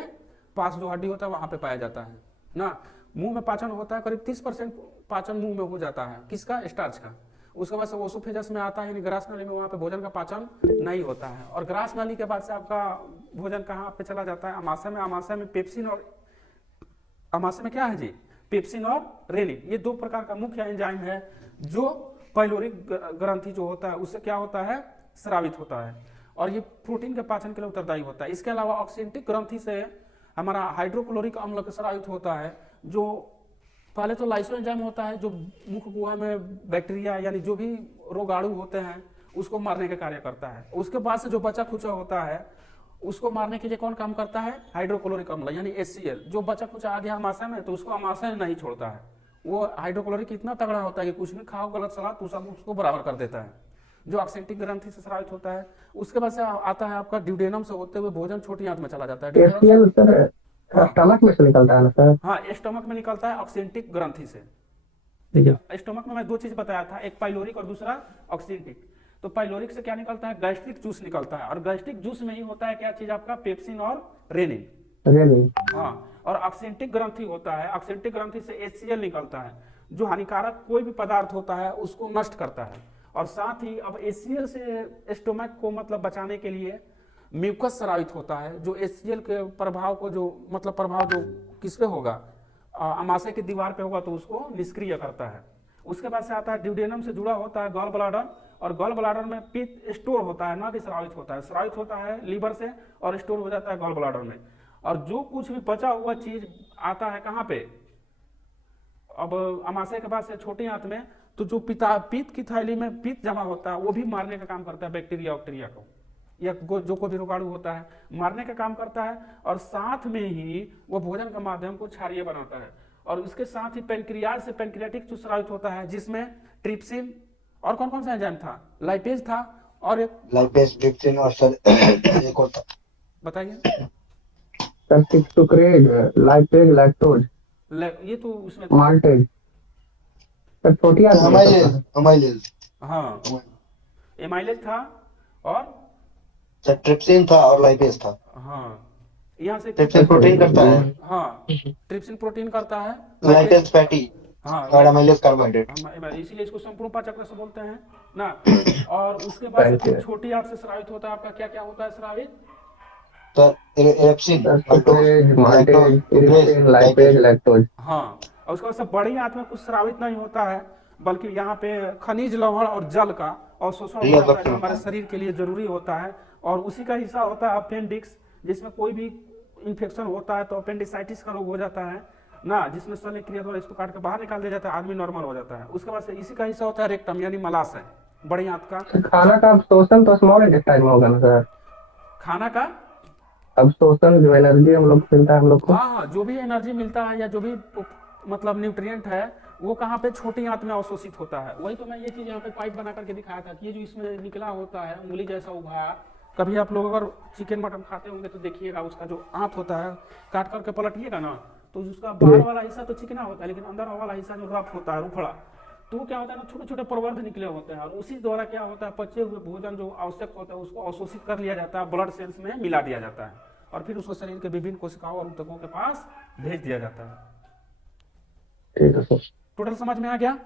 पास जो हड्डी होता है वहां पे पाया जाता है ना। मुंह में पाचन होता है, करीब 30% पाचन मुंह में हो जाता है, किसका? स्टार्च का। उसके बाद से ओसोफेजस में आता है, यानी ग्रास नाली में, वहाँ पे भोजन का पाचन नहीं होता है। और ग्रास नाली के बाद से आपका भोजन कहाँ पे चला जाता है? आमाशय में। आमाशय में पेप्सिन और आमाशय में क्या है जी? पेप्सिन और रेनिन, ये दो प्रकार का मुख्य एंजाइम है जो पाइलोरिक ग्रंथि जो होता है उससे क्या होता है? स्रावित होता है, और ये प्रोटीन के पाचन के लिए उत्तरदायी होता है। इसके अलावा ऑक्सेंटिक ग्रंथि से हमारा हाइड्रोक्लोरिक अम्ल स्रावित होता है, जो पहले तो लाइसोएंजाइम होता है जो मुख गुहा में बैक्टीरिया यानी जो भी रोगाणु होते हैं उसको मारने का कार्य करता है। उसके बाद से जो बचा खुचा होता है उसको मारने के लिए कौन काम करता है? हाइड्रोक्लोरिक अम्ल यानी HCl। जो बचा खुचा आ गया आमाशय में तो उसको आमाशय नहीं छोड़ता है। वो हाइड्रोक्लोरिक इतना तगड़ा होता है कि कुछ भी खाओ गलत सलाह तो सब उसको बराबर कर देता है, जो ऑक्सेंटिक ग्रंथि से स्रावित होता है। उसके बाद से आता है आपका ड्यूडेनम से होते हुए भोजन छोटी आंत में चला जाता है। एसीएल सर स्टमक में से निकलता है ना सर? हाँ, स्टमक में निकलता है ऑक्सेंटिक ग्रंथि से। देखिए स्टमक में मैं दो चीज बताया था, एक पाइलोरिक और दूसरा ऑक्सेंटिक। तो पाइलोरिक से क्या निकलता है? गैस्ट्रिक जूस निकलता है, और गैस्ट्रिक जूस में ही होता है क्या चीज आपका? पेप्सिन और रेनिन। हाँ, और ऑक्सेंटिक ग्रंथि होता है, ऑक्सेंटिक ग्रंथि से HCl निकलता है जो हानिकारक कोई भी पदार्थ होता है उसको नष्ट करता है। और साथ ही अब HCl से स्टोमक को मतलब बचाने के लिए म्यूकस स्रावित होता है, जो HCl के प्रभाव को जो मतलब प्रभाव जो किस पे होगा? आमाशय की दीवार पे होगा तो उसको निष्क्रिय करता है। उसके बाद से आता है ड्यूडेनम से जुड़ा होता है गॉल ब्लाडर, और गॉल ब्लाडर में पित्त स्टोर होता है, ना कि स्रावित होता है। स्रावित होता है लीवर से और स्टोर हो जाता है गॉल ब्लाडर में। और जो कुछ भी बचा हुआ चीज आता है कहाँ पे? अब आमाशय के बाद से छोटी आंत में, तो जो पित्त की थैली में पित्त जमा होता है वो भी मारने का काम करता है बैक्टीरिया बैक्टीरिया को, या जो कोई भी रोगाणु होता है मारने का काम करता है। और साथ में ही वो भोजन का माध्यम को क्षारीय बनाता है। और उसके साथ ही पेनक्रियाज से पेनक्रियाटिक जो स्रावित होता है जिसमें ट्रिप्सिन और कौन कौन सा एंजाइम था? लाइपेज था और एक लाइपेज, ट्रिप्सिन और सर एक और था, बताइए। सुक्रेज, लाइपेज, लैक्टोज, ये तो उसमें माल्टेज सर, छोटी आंत में अमाइलेज, अमाइलेज, हाँ एमाइलेज था, और सर ट्रिप्सिन था और लाइपेज था। हाँ, यहाँ से ट्रिप्सिन प्रोटीन करता है, हाँ ट्रिप्सिन प्रोटीन करता है, लाइपेज फैटी हाँ और अमाइलेज कार्बोहाइड्रेट। इसीलिए इसको संपूर्ण पाचक से बोलते हैं ना। और उसके बाद से फिर छोटी आंत से स्रावित होता है आपका क्या क्या होता है स्रावित? Sir pepsin, sucrase, maltase, trypsin, lipase, lactose. हाँ, और उसके बाद से बड़ी आंत में कुछ स्रावित नहीं होता है, बल्कि यहाँ पे खनिज लवण और जल का अवशोषण होता है जो हमारे शरीर के लिए जरूरी होता है। और उसी का हिस्सा होता है अपेंडिक्स, जिसमें कोई भी इन्फेक्शन होता है तो अपेंडिसाइटिस का रोग हो जाता है ना, जिसमें शल्य क्रिया द्वारा इसको काट के बाहर निकाल दिया जाता है, आदमी नॉर्मल हो जाता है। उसके बाद से इसी का हिस्सा होता है रेक्टम यानी मलाशय, बड़ी आंत का। खाना का अवशोषण तो स्मॉल इंटेस्टाइन में होगा ना सर? खाना का अवशोषण, जो एनर्जी हम लोग को मिलता है हम लोग को, हाँ, जो भी एनर्जी मिलता है या जो भी मतलब न्यूट्रिएंट है वो कहाँ पे? छोटी आंत में अवशोषित होता है। वही तो मैं ये चीज यहाँ पे पाइप बना करके दिखाया था कि ये जो इसमें निकला होता है उंगली जैसा उभार, कभी आप लोग अगर चिकन मटन खाते होंगे तो देखिएगा उसका जो आंत होता है काट करके पलटिएगा ना तो उसका बाहर वाला हिस्सा तो चिकना होता है, लेकिन अंदर वाला हिस्सा जो रफ होता है उफड़ा, तो क्या होता है ना, छोटे छोटे प्रवर्ध निकले होते हैं। और उसी द्वारा क्या होता है, पचे हुए भोजन जो आवश्यक होता है उसको अवशोषित कर लिया जाता है, ब्लड सेल्स में मिला दिया जाता है, और फिर उसको शरीर के विभिन्न कोशिकाओं और ऊतकों के पास भेज दिया जाता है। ठीक है सर। टोटल समझ में आ गया?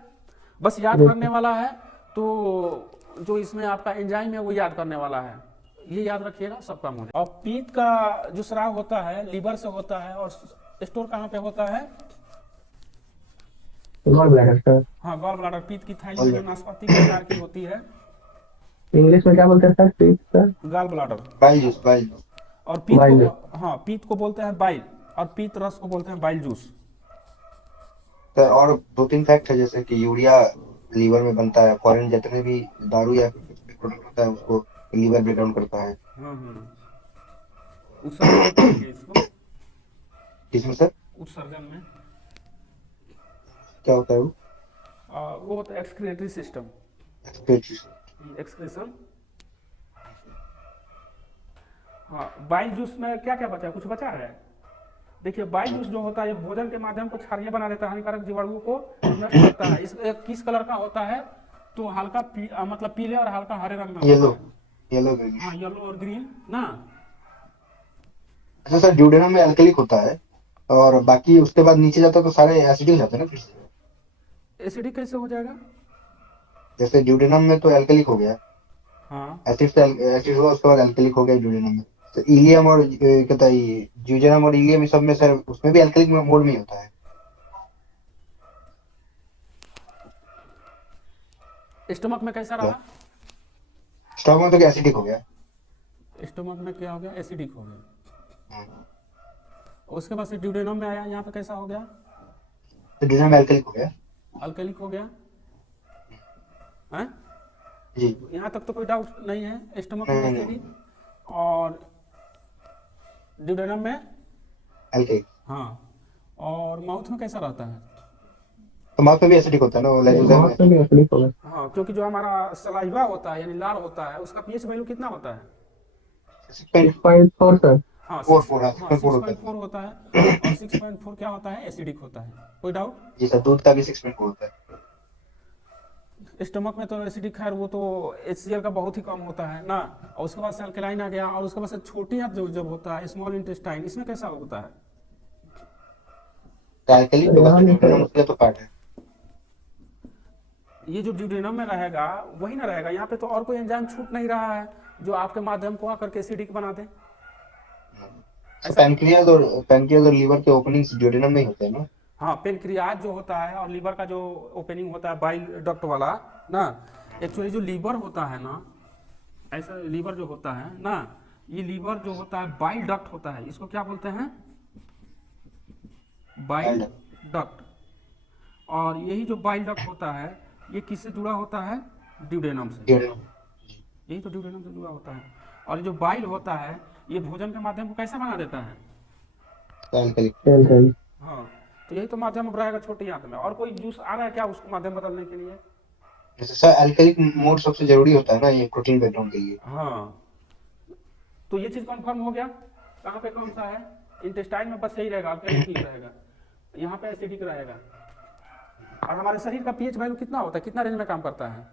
बस याद करने वाला है, तो जो इसमें आपका एंजाइम है वो याद करने वाला है, ये याद रखिएगा, सब काम हो जाएगा। और पीत का जो स्राव होता है लीवर से होता है, और स्टोर कहाँ पे होता है? Gall bladder sir. हाँ, गॉल ब्लैडर, पीत की थैली जो नाशपाती के आकार की होती है। इंग्लिश में क्या बोलते हैं सर? पीत sir? Gall bladder. Bile juice, bile juice. और पीत को, हाँ पीत को बोलते हैं बाइल, और पीत रस को बोलते हैं बाइल जूस। सर और दो तीन फैक्ट है, जैसे कि यूरिया लीवर में बनता है, फॉरेन जितने भी दारू या प्रोडक्ट होता है उसको लीवर ब्रेक डाउन करता है। उत्सर्जन में करेंगे इसको। किसमें सर? उत्सर्जन में क्या होता है वो? वो होता है एक्सक्रीटरी सिस्टम, एक्सक्रीशन। हाँ, बाइल जूस में क्या क्या बचा है? कुछ बचा है? देखिए बाइल जूस जो होता है भोजन के माध्यम को क्षारीय बना देता है, हानिकारक जीवाणुओं को नष्ट करता है। इस किस कलर का होता है? तो हल्का मतलब पीले और हल्का हरे रंग में येलो, होता है। Yellow green. हाँ, येलो और ग्रीन ना। अच्छा सर, ड्यूडेनम में अल्कलिक होता है और बाकी उसके बाद नीचे जाता है तो सारे एसिडिक हो जाते हैं ना फिर से। एसिडिक कैसे हो जाएगा? जैसे ड्यूडेनम में तो अल्कलिक हो गया, हाँ, एसिड से एसिड हुआ, उसके बाद अल्कलिक हो गया ड्यूडेनम में। तो इलियम और कहता है ड्यूडेनम और इलियम, इस सब में सर उसमें भी अल्कलिक मोड में ही होता है। स्टमक में कैसा क्या रहा? स्टॉक में तो क्या एसिडिक हो गया। स्टमक में क्या हो गया? एसिडिक हो गया। हम्म। उसके बाद से ड्यूडेनम में आया, यहाँ पे कैसा हो गया? तो ड्यूडेनम में अल्कलिक हो गया। अल्कलिक हो गया है। जी। यहाँ तक तो कोई डाउट नहीं है। स्टमक में नहीं नहीं, एसिडिक और ड्यूडेनम में। अल्कलिक। हाँ, और माउथ में कैसा रहता है? तो माउथ में भी एसिडिक होता है ना, वो लाइजोजाइम माउथ में। में भी एसिडिक हो गया। हाँ, क्योंकि जो हमारा सलाइवा होता है यानी लार होता है, उसका पीएच वैल्यू कितना होता है? 6.4 सर। हाँ, 6.4, सिक्स। हाँ हाँ, 6.4 होता 6.4 है। होता है। और 6.4 क्या होता है? एसिडिक होता है। कोई डाउट? जी सर, दूध का भी 6.4 होता है। स्टमक में तो एसिडिक, खैर वो तो HCl का बहुत ही कम होता है ना। और उसके बाद से अल्कलाइन आ गया, और उसके बाद से छोटी आंत जो जब होता है, स्मॉल इंटेस्टाइन, इसमें कैसा होता है? तो अल्कलिक सर होगा यहाँ तो भी ड्यूडेनम सर, उसके लिए तो पार्ट है। ये जो ड्यूडेनम में रहेगा वही ना रहेगा, यहाँ पे तो और कोई एंजाइम छूट नहीं रहा है जो आपके माध्यम को आकर के एसिडिक बना दे। सर ऐसा। पैनक्रियाज और लीवर के ओपनिंग्स ड्यूडेनम में ही होते हैं ना। हाँ, पेनक्रियाज जो होता है और लीवर का जो ओपनिंग होता है बाइल डक्ट वाला ना, एक्चुअली जो लीवर होता है ना, ऐसा लीवर जो होता है ना, ये लीवर जो होता है बाइल डक्ट होता है, इसको क्या बोलते हैं? Bile Bile duct. और यही जो बाइल डक्ट होता है, ये किससे जुड़ा होता है? ड्यूडेनम से। ड्यूडेनम। यही तो ड्यूडेनम से जुड़ा होता है। और जो बाइल होता है, ये भोजन के माध्यम को कैसा बना देता है? तो अल्कलिक। एल्कली। हाँ, तो यही तो माध्यम अब रहेगा छोटी आंत में। और कोई जूस आ रहा है क्या उसको माध्यम बदलने के लिए? जैसे सर अल्कलिक मोड सबसे जरूरी होता है ना ये प्रोटीन बैकग्राउंड के लिए। हाँ, तो ये चीज कंफर्म हो गया। कहाँ पे कौन सा है? इंटेस्टाइन में बस यही रहेगा, अल्कलिक ही रहेगा। यहाँ पे एसिडिक रहेगा। और हमारे शरीर का पीएच वैल्यू कितना होता है, कितना रेंज में काम करता है?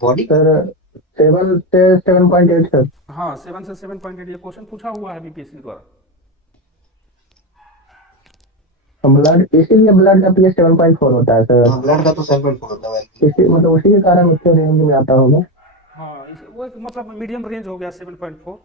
बॉडी। सर 7 से 7.8 सर। हाँ, 7 से 7.8, ये क्वेश्चन पूछा हुआ है बीपीएससी द्वारा। ब्लड, इसीलिए ब्लड का पीएच 7.4 होता है सर। हाँ, ब्लड का तो 7.4 होता है अल्कलिक। इसी मतलब उसी के कारण उसके रेंज में आता होगा। हाँ, वो एक मतलब मीडियम रेंज हो गया 7.4।